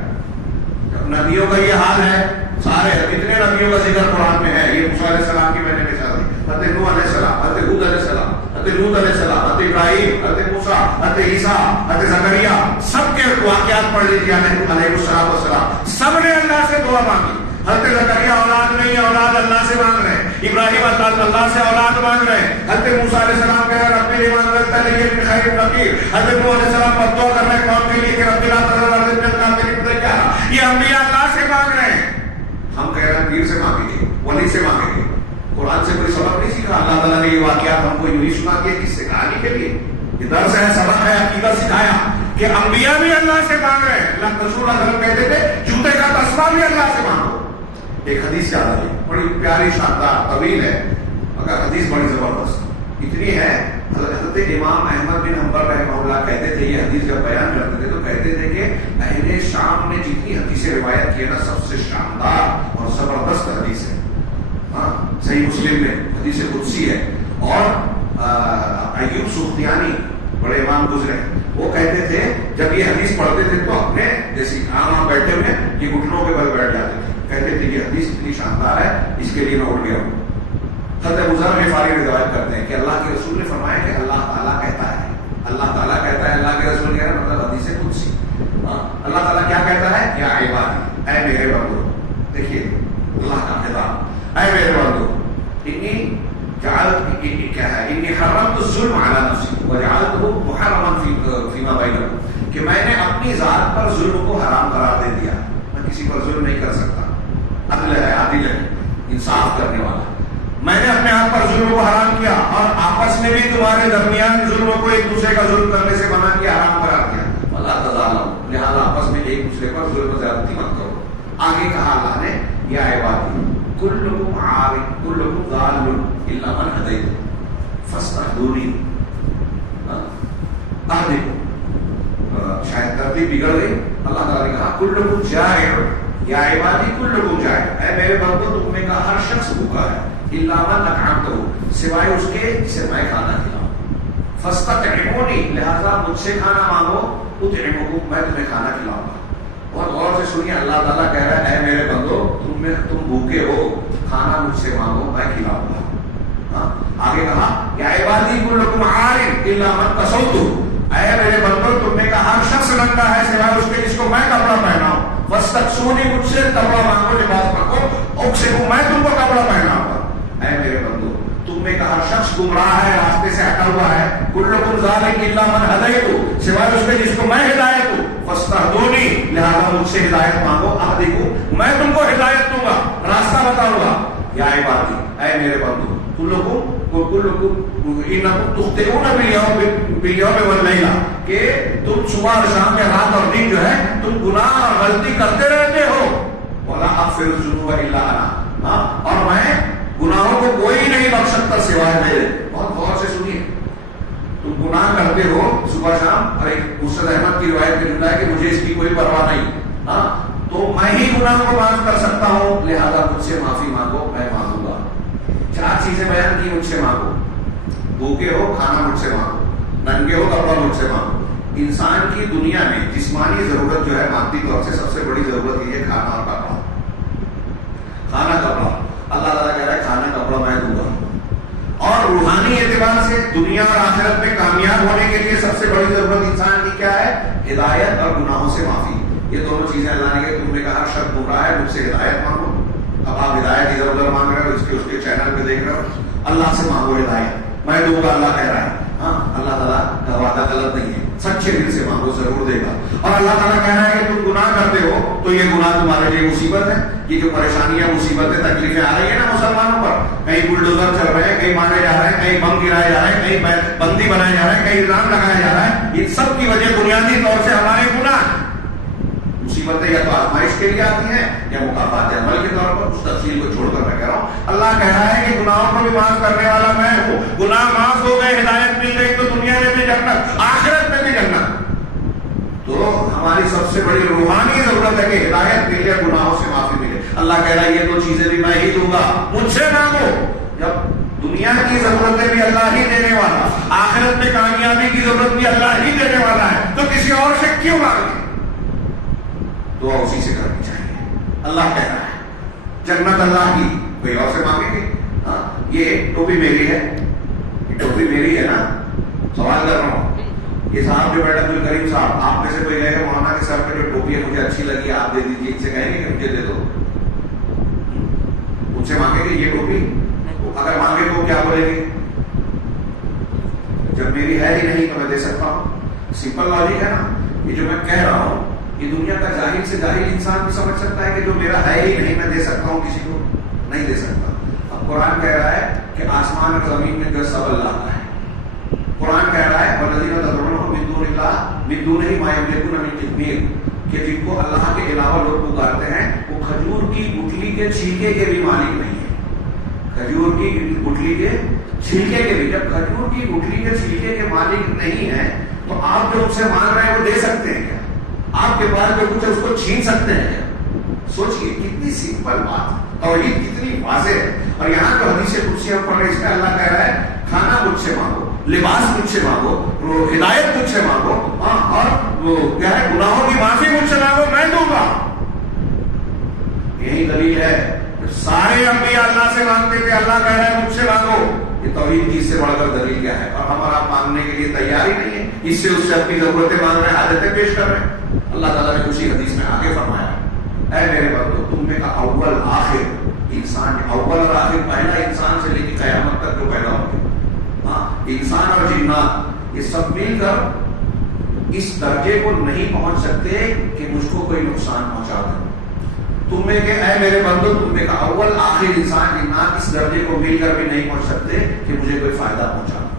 نبیوں کا یہ حال ہے. سارے اتنے نبیوں کا ذکر قرآن میں ہے. یہ موسیٰ علیہ السلام کی میں نے مثال دی. حضرت نوح علیہ السلام, حضرت ہود علیہ السلام, حضرت لوط علیہ السلام, حضرت ابراہیم, حضرت موسیٰ, حضرت عیسیٰ, حضرت زکریا, سب کے واقعات پڑھ لیجیے علیہ السلام. سب نے اللہ سے دعا مانگی. حضرت زکریا اولاد نہیں, اولاد اللہ سے مانگ رہے ہیں. ابراہیم اللہ سے اولاد مانگ رہے ہیں. حضرت موسیٰ علیہ السلام کہہ رہے ہیں رب لما انزلت الی من خیر فقیر. حضرت نوح علیہ السلام بدعا کر رہے ہیں قوم کے لیے کہ رب لا تذر علی الارض من الکافرین دیارا. یہ انبیاء اللہ سے مانگ رہے ہیں. ہم کہہ رہے ہیں پیر سے مانگیں گے, ولی سے مانگیں گے. قرآن سے کوئی سبق نہیں سیکھا. اللہ تعالیٰ نے یہ واقعات ہم کو یوں ہی سنا دیا کس سے کہانی کے لیے. یہ درس ہے, سبق ہے, عقیدہ سکھایا کہ انبیاء بھی اللہ سے مانگ رہے ہیں. اللہ رسول اللہ کہتے تھے جوتے کا تسمہ بھی اللہ سے مانگو. ایک حدیث یاد آئی, بڑی پیاری, شاندار, طویل ہے, مگر حدیث بڑی زبردست اتنی ہے. حضرت امام احمد بن حنبل رحمہ اللہ کہتے تھے, یہ حدیث جب بیان کرتے تھے تو کہتے تھے کہ اہل شام نے جتنی حدیثیں روایت کی ہے نا, سب سے شاندار اور زبردست حدیث ہے. صحیح مسلم میں حدیث قدسی ہے. اور ایوب سختیانی بڑے امام گزرے, وہ کہتے تھے جب یہ حدیث پڑھتے تھے تو اپنے جیسے عام بیٹھے ہوئے یہ گھٹنوں کے بل بیٹھ جاتے تھے. کہتے تھے یہ حدیث اتنی شاندار ہے, اس کے لیے میں اٹھ گیا ہوں. حضرت ابو ذر غفاری روایت کرتے ہیں کہ اللہ کے رسول نے فرمایا کہ اللہ تعالیٰ کہتا ہے, اللہ تعالیٰ کہتا ہے, اللہ کے رسول کہہ رہے ہیں, مطلب حدیث قدسی. اللہ تعالیٰ کیا کہتا ہے, یا عبادی, اے میرے بندو. دیکھیے اللہ کا خطاب, اے میرے بندو, کیا ہے, انی حرمت الظلم علی نفسی وجعلتہ محرما فیما بینکم, کہ میں نے اپنی ذات پر ظلم کو حرام قرار دے دیا. میں کسی پر ظلم نہیں کر سکتا. عدل ہے, عادل ہے, انصاف کرنے والا. میں نے اپنے آپ پر ظلم کو حرام کیا, اور آپس میں بھی تمہارے درمیان ظلم کو ایک دوسرے کا ظلم کرنے سے منع کیا, حرام قرار کیا. فلا تظالموا, لہذا آپس میں ایک دوسرے پر ظلم و زیادتی مت کرو. آگے کہا اللہ نے, یا عبادی کلکم عار کلکم ضال الا من ہدیت فاستهدونی. شاید ترتیب بگڑ گئی. اللہ تعالیٰ نے کہا کلکم جائع, یا عبادی کلکم جائع, اے میرے بندو تم میں کا ہر شخص بھوکا ہے, الا من اطعمتہ, سوائے اس کے جسے میں کھانا کھلاؤں. فاستطعمونی, لہذا مجھ سے کھانا مانگو, اطعمکم, میں تمہیں کھانا کھلاؤں گا. بہت غور سے سنیے, اللہ تعالیٰ کہہ رہا ہے اے میرے بندو تم بھوکے ہو, کھانا مجھ سے مانگو, میں کھلاؤں گا. آگے کہا یا عبادی کلکم عار الا من کسوتہ, اے میرے بندو تم میں کا ہر شخص ننگا ہے سوائے اس کے جس کو میں کپڑا پہناؤں. فاستکسونی, مجھ سے کپڑا مانگو, لباس مانگو, اکسکم, میں تم کو کپڑا پہناؤں گا. اے میرے بندو تم میں کا ہر شخص گمراہ ہے, راستے سے ہٹا ہوا ہے. کلکم ضال الا من ہدیت, سوائے اس کے جس کو میں ہدایت ہوں. فاستهدونی, لہذا مجھ سے ہدایت مانگو. اهدکم, میں تم کو ہدایت دوں گا, راستہ بتاؤں گا. یا عبادی, اے میرے بندو کلکم کہ تم صبح اور شام میں رات اور دن جو ہے تم گناہ اور غلطی کرتے رہتے ہو. وَلَا أَغْفِرُ الذُّنُوبَ إِلَّا أَنَا, اور میں گناہوں کو کوئی نہیں بخش سکتا سوائے میرے. بہت غور سے سنیے, تم گناہ کرتے ہو صبح شام, اور ایک مرشد احمد کی روایت میں لکھا ہے کہ مجھے اس کی کوئی پرواہ نہیں, تو میں ہی گناہ کو معاف کر سکتا ہوں, لہذا مجھ سے معافی مانگو, میں مانگوں گا. 4 چیزیں بیان کی, مجھ سے مانگو. بھوکے ہو کھانا مجھ سے مانگو, ننگے ہو کپڑا مجھ سے مانگو. انسان کی دنیا میں جسمانی ضرورت جو ہے مادی طور سے سب سے بڑی ضرورت یہ ہے کھانا اور کپڑا. کھانا کپڑا اللہ تعالیٰ کہہ رہا ہے کھانا کپڑا میں دوں گا. اور روحانی اعتبار سے دنیا اور آخرت میں کامیاب ہونے کے لیے سب سے بڑی ضرورت انسان کی کیا ہے؟ ہدایت اور گناہوں سے معافی. یہ دونوں چیزیں اللہ نے کہ تم نے کہا شخص گمراہ ہے, مجھ سے ہدایت مانگو. اب آپ ہدایت ادھر ادھر مانگ رہے ہو, اس کے چینل پہ دیکھ رہے ہو, اللہ سے مانگو ہدایت, میں دوں گا, اللہ کہہ رہا ہے. اللہ تعالیٰ کا وعدہ غلط نہیں ہے, سچے دل سے مانگو ضرور دے گا. اور اللہ تعالیٰ کہہ رہا ہے کہ تم گناہ کرتے ہو تو یہ گناہ تمہارے لیے مصیبت ہے. یہ جو پریشانیاں مصیبتیں تکلیفیں آ رہی ہیں نا مسلمانوں پر, کہیں بلڈوزر چل رہے ہیں, کہیں مارے جا رہے ہیں, کہیں بم گرائے جا رہے ہیں, کہیں بندی بنائے جا رہے ہیں, کہیں الزام لگایا جا رہا ہے, ان سب کی وجہ بنیادی طور سے ہمارے گناہ. مصیبتیں یا تو آزمائش کے لیے آتی ہیں یا مکافات عمل کے طور پر. اس تفصیل کو چھوڑ کر میں کہہ رہا ہوں, اللہ کہہ رہا ہے کہ گناہوں کو بھی معاف کرنے والا میں ہوں. گناہ معاف ہو گئے, ہدایت مل گئی, تو دنیا میں بھی جنت, آخرت میں بھی جنت. تو ہماری سب سے بڑی روحانی ضرورت ہے کہ ہدایت ملے, گناہوں سے معافی ملے. اللہ کہہ رہا ہے یہ 2 چیزیں بھی میں ہی دوں گا, مجھ سے مانگو. جب دنیا کی ضرورتیں بھی اللہ ہی دینے والا, آخرت میں کامیابی کی ضرورت بھی اللہ ہی دینے والا ہے, تو کسی اور سے کیوں مانگے؟ دعا اسی سے کرنی چاہیے. اللہ کہہ رہا ہے جنت اللہ کی, کوئی اور سے مانگیں گے؟ یہ ٹوپی میری ہے, یہ ٹوپی میری ہے نا. سوال کر رہا ہوں, یہ صاحب جو بیٹھا عبد الکریم صاحب, آپ میں سے کوئی گئے ہیں مولانا کے سر پہ جو ٹوپی ہے مجھے اچھی لگی آپ دے دیجیے, ان سے کہیں گے کہ مجھے دے دو؟ ان سے مانگیں گے یہ ٹوپی؟ اگر مانگے تو کیا بولیں گے؟ جب میری ہے ہی نہیں تو میں دے سکتا ہوں. سمپل لاجک ہے نا. یہ جو میں کہہ رہا ہوں یہ دنیا کا جاہل سے جاہل انسان بھی سمجھ سکتا ہے کہ جو میرا ہے ہی نہیں میں دے سکتا ہوں کسی کو؟ نہیں دے سکتا. اب قرآن کہہ رہا ہے کہ آسمان اور زمین میں جو سب اللہ کا ہے. قرآن کہہ رہا ہے والذین تدعون من دون اللہ من دونہ ما یملکون من قطمیر, کہ جن کو اللہ کے علاوہ لوگ پکارتے ہیں وہ کھجور کی گٹھلی کے چھلکے کے بھی مالک نہیں ہے. کھجور کی گٹھلی کے چھلکے کے بھی, جب کھجور کی گٹھلی کے چھلکے کے مالک نہیں ہے تو آپ جو ان سے مانگ رہے ہیں وہ دے سکتے ہیں کیا؟ آپ کے پاس جو کچھ ہے اس کو چھین سکتے ہیں کیا؟ سوچئے کتنی سمپل بات, توحید کتنی واضح ہے. اور یہاں جو حدیث قدسی ہم پڑھ رہے ہیں اس میں اللہ کہہ رہا ہے کھانا مجھ سے مانگو, لباس مجھ سے مانگو, ہدایت مجھ سے مانگو, اور کیا ہے گناہوں کی معافی مجھ سے مانگو, میں دوں گا. یہی دلیل ہے, سارے انبیاء اللہ سے مانگتے تھے, اللہ کہہ رہا ہے مجھ سے مانگو. یہ توحید کی اس سے بڑھ کر دلیل کیا ہے؟ اور ہمارا مانگنے کے لیے تیار ہی نہیں ہے, اس سے اپنی ضرورتیں مانگ رہے ہیں, حاجتیں پیش کر رہے ہیں. اللہ تعالیٰ نے اسی حدیث میں آگے فرمایا اے میرے بندو تم میں کا اول آخر انسان, اول اور آخر پہلا انسان سے لے کے قیامت تک جو پیدا ہوتے ہیں, انسان اور جنات, یہ سب مل کر اس درجے کو نہیں پہنچ سکتے کہ مجھ کو کوئی نقصان پہنچا دے. تم میں کہ اے میرے بندو تم میں کا اول آخر انسان جنات اس درجے کو مل کر بھی نہیں پہنچ سکتے کہ مجھے کوئی فائدہ پہنچا دے.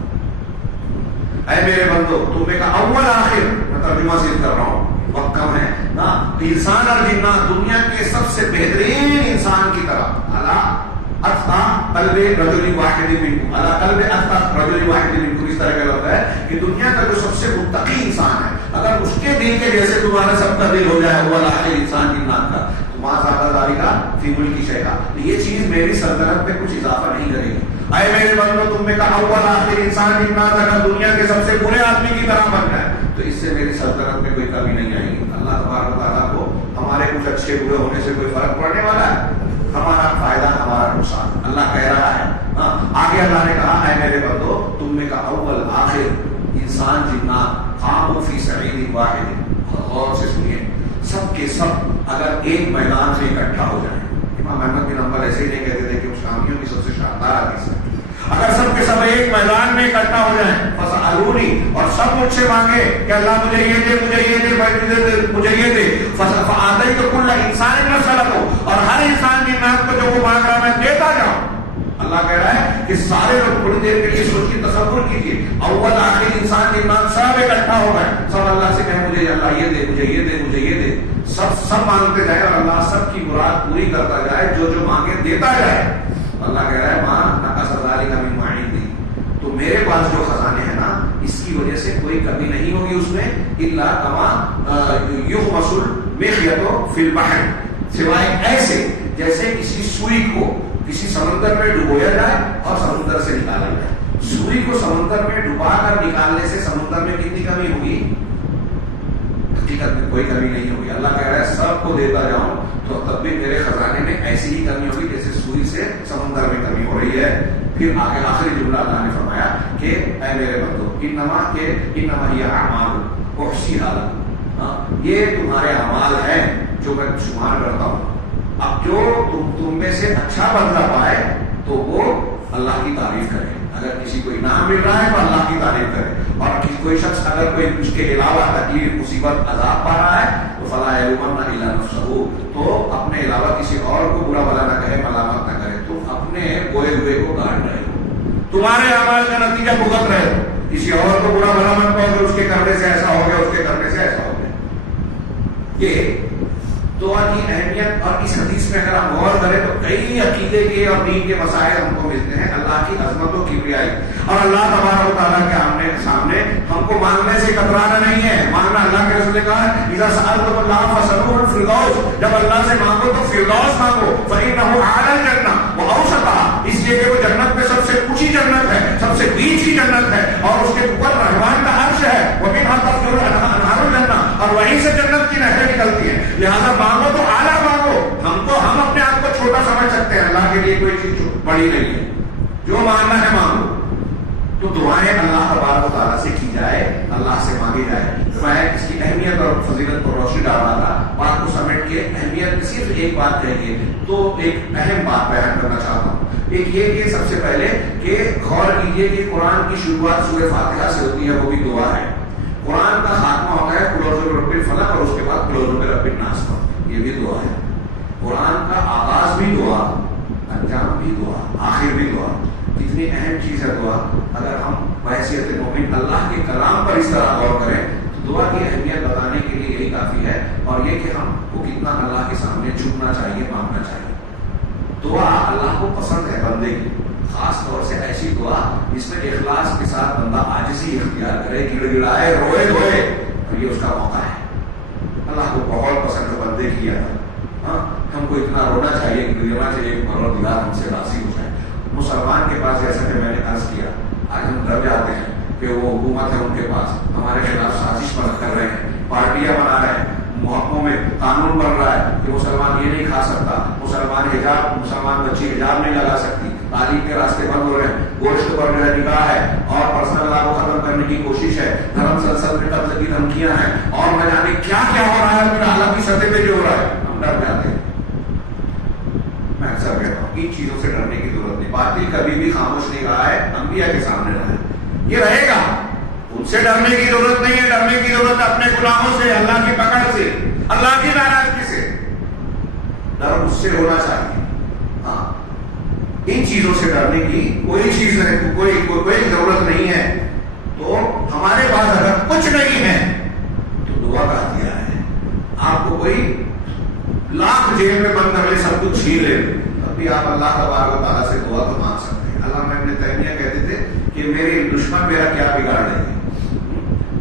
اے میرے بندو تم میں کا اول آخر, میں ترجمہ صرف کر رہا ہوں, وقت کم ہے نا. انسان اور جنات دنیا کے سب سے بہترین انسان کی طرح اللہ اتقا قلب رجل واحد منکم, اللہ قلب اتقا رجل واحد منکم, اس طرح کا لفظ ہے کہ دنیا کا جو سب سے متقی انسان ہے اگر اس کے دل کے جیسے تمہارا سب کا دل ہو جائے اول آخر انسان جنات کا, ماں زیادہ داری کا فی ملک کی شیخا, یہ چیز میری سلطنت میں کچھ اضافہ نہیں کرے گی. اے میرے بندو تم میں کا اول آخر انسان جنات اگر دنیا کے سب سے برے آدمی کی طرح بن جائے تو اس سے میری سلطنت میں کوئی کمی نہیں آئے گی. اللہ تبارک و تعالیٰ کو ہمارے کچھ اچھے برے ہونے سے کوئی فرق پڑنے والا ہے؟ ہمارا فائدہ ہمارا نقصان. اللہ کہہ رہا ہے آگے اللہ نے کہا اے میرے بندو تم میں کا اول آخر انسان جنات قاموا فی صعید واحد. غور سے سنیے, سب کے سب اگر ایک میدان سے اکٹھا ہو جائیں, امام احمد بن حنبل ایسے ہی نہیں کہتے تھے کہ اس کامیوں کی سب سے شاندار حدیث ہے, اگر سب کے سب ایک میدان میں اکٹھا ہو جائیں فسألونی, اور سب مجھ سے مانگے کہ اللہ مجھے یہ دے, مجھے یہ دے, مجھے یہ دے, فآتیت کل انسان مسألہ, اور ہر انسان کی نام کو جو وہ مانگ رہا میں دیتا جاؤں. اللہ کہہ رہا ہے کہ سارے لوگ تھوڑی دیر کے لیے سوچ کے تصور کیجیے، اول آخر انسان جنات سب اکٹھا ہو گئے، سب اللہ سے کہیں مجھے اللہ یہ دے، مجھے یہ دے، مجھے یہ دے، سب مانگتے جائے اور اللہ سب کی مراد پوری کرتا جائے، جو مانگے دیتا جائے۔ اللہ کہہ رہا ہے ماں نقص ذالک من معیندی، تو میرے پاس جو خزانے ہیں نا اس کی وجہ سے کوئی کمی نہیں ہوگی اس میں، الا کما یغمس المخیط فی البحر، سوائے ایسے جیسے کسی سوئی کو کسی سمندر میں ڈبویا جائے اور سمندر سے نکالا جائے۔ سوئی کو سمندر میں ڈبا کر نکالنے سے سمندر میں کتنی کمی ہوگی؟ حقیقت میں کوئی کمی نہیں ہوگی۔ اللہ کہہ رہا ہے سب کو دیتا جاؤں تو تب بھی میرے خزانے میں ایسی ہی کمی ہوگی جیسے سوئی سے سمندر میں کمی ہو رہی ہے۔ پھر آگے آخری جملہ اللہ نے فرمایا کہ اے میرے بندو انما ہی اعمال احصیھا لکم، یہ تمہارے اعمال ہیں جو میں شمار کرتا ہوں، اب جو تم میں سے اچھا بدلہ پائے تو وہ اللہ کی تعریف کرے، اگر کسی کو انعام مل رہا ہے تو اللہ کی تعریف کرے، اور کوئی شخص اگر کوئی اس کے علاوہ تکلیف مصیبت عذاب پا رہا ہے تو فلا یلومن الا نفسہ، تو اپنے علاوہ کسی اور کو برا بھلا نہ کہے، ملامت نہ کرے، تم اپنے بوئے ہوئے کو گاڑ رہے ہو، تمہارے اعمال کا نتیجہ بھگت رہے ہو، کسی اور کو برا بھلا مت کہو کہ اس کے کرنے سے ایسا ہو گیا، اس کے کرنے سے ایسا ہو گیا۔ یہ دعا کی اہمیت، اور اس حدیث میں اگر ہم غور کریں تو کئی عقیدے کے اور دین کے مسائل ہم کو ملتے ہیں، اللہ کی عظمت و کبریائی، اور اللہ تبارک و تعالیٰ کے سامنے ہم کو مانگنے سے کترانا نہیں ہے، مانگنا اللہ کے رسول نے کہا ہے اذا سألتم اللہ فاسألوه الفردوس، جب اللہ سے مانگو تو فردوس مانگو، فإنه أعلى الجنة وأوسطها، اس لیے کہ وہ جنت میں سب سے اونچی جنت ہے، سب سے بیچ کی جنت ہے، اور اس کے اوپر رحمان کا عرش ہے، ومنها تفجر انہار الجنہ، اور وہیں سے جنت کی نہریں نکلتی ہیں، لہذا مانگو تو اعلیٰ مانگو، ہم اپنے آپ کو چھوٹا سمجھ سکتے ہیں، اللہ کے لیے کوئی چیز بڑی نہیں ہے، جو مانگنا ہے مانگو۔ تو دعائیں اللہ تبارک و تعالیٰ سے کی جائے، اللہ سے مانگی جائے۔ میں اس کی اہمیت اور فضیلت پر روشنی ڈال رہا تھا، بات کو سمیٹ کے اہمیت صرف ایک بات کہیے تو ایک اہم بات بیان کرنا چاہتا ہوں، ایک یہ کہ سب سے پہلے کہ غور کیجیے کہ قرآن کی شروعات سورہ فاتحہ سے ہوتی ہے، وہ بھی دعا ہے، قرآن کا خاتمہ ہوتا ہے قل اعوذ برب الفلق اور اس کے بعد قل اعوذ برب الناس پر، یہ بھی دعا ہے۔ قرآن کا آغاز بھی دعا، انجام بھی دعا، آخر بھی دعا، کتنی اہم چیز ہے دعا۔ اگر ہم بحیثیت مومن اللہ کے کلام پر اس طرح غور کریں تو دعا کی اہمیت بتانے کے لیے یہی کافی ہے، اور یہ کہ ہم کو کتنا اللہ کے سامنے جھکنا چاہیے، مانگنا چاہیے۔ دعا اللہ کو پسند ہے بندے کی، خاص طور سے ایسی دعا جس میں اخلاص کے ساتھ بندہ عاجزی اختیار کرے، گڑ گڑائے، روئے دھوئے، اور یہ اس کا موقع ہے۔ اللہ کو بہت پسند ہے بندے کی ہاں، ہم کو اتنا رونا چاہیے، گڑگڑانا چاہیے، پروردگار ہم سے راضی ہو جائے۔ مسلمان کے پاس جیسا کہ میں نے عرض کیا، آج ہم ڈر جاتے ہیں کہ وہ حکومت ہے ان کے پاس ہمارے خلاف سازش کر رہے ہیں، پارٹیاں بنا رہے ہیں، محکموں میں قانون بن رہا ہے کہ مسلمان یہ نہیں کھا سکتا، مسلمان بچی حجاب نہیں لگا سکتی، تعلیم کے راستے بند ہو رہے ہیں، گوشت پر جو ہے نگاہ ہے، اور پرسنل لا کو ختم کرنے کی کوشش ہے، دھرم سلسل میں قتل کی دھمکیاں ہیں، اور نہ جانے کیا کیا ہو رہا ہے، پھر عالمی سطح پہ جو ہو رہا ہے، ہم ڈر جاتے ہیں۔ میں اکثر کہتا ہوں ان چیزوں سے ڈرنے کی ضرورت نہیں، باطل کبھی بھی خاموش نہیں رہا ہے، انبیاء کے سامنے رہا ہے، یہ رہے گا، ان سے ڈرنے کی ضرورت نہیں ہے، ڈرنے کی ضرورت اپنے گناہوں سے، اللہ کی پکڑ سے، اللہ کی ناراضگی سے، ڈر اس سے ہونا چاہیے۔ ہاں، ان چیزوں سے ڈرنے کی کوئی چیز نہیں، کوئی ضرورت نہیں ہے۔ تو ہمارے پاس اگر کچھ نہیں ہے تو دعا کا ہتھیار ہے، آپ کو کوئی لاکھ جیب میں بند کر لے، سب کچھ چھین لے، تب بھی آپ اللہ تبارک و تعالیٰ سے دعا تو مانگ سکتے ہیں۔ علامہ ابن تیمیہ کہتے تھے کہ میرے دشمن میرا کیا بگاڑ لیں گے،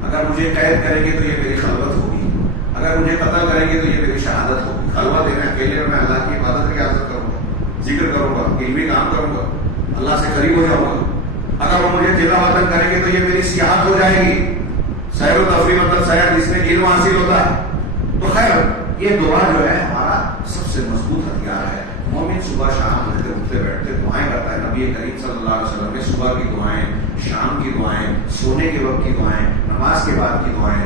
اگر مجھے قید کریں گے تو یہ میری خلوت ہوگی، اگر مجھے قتل کریں گے تو یہ میری شہادت ہوگی، خلوت ہے، اکیلے میں اللہ کی عبادت کی عادت کروں گا، ذکر کروں گا، علمی کام کروں گا، اللہ سے قریب ہو جاؤں گا، اگر وہ مجھے جلا وطن کریں گے تو یہ میری سیاحت ہو جائے گی، سیر و تفریح مطلب سیر جس میں علم حاصل ہوتا ہے۔ تو خیر یہ دعا جو ہے ہمارا سب سے مضبوط ہتھیار ہے۔ مومن صبح شام اٹھتے بیٹھتے دعائیں کرتا ہے، نبی کریم صلی اللہ علیہ وسلم نے صبح کی دعائیں، شام کی دعائیں، سونے کے وقت کی دعائیں، نماز کے بعد کی دعائیں،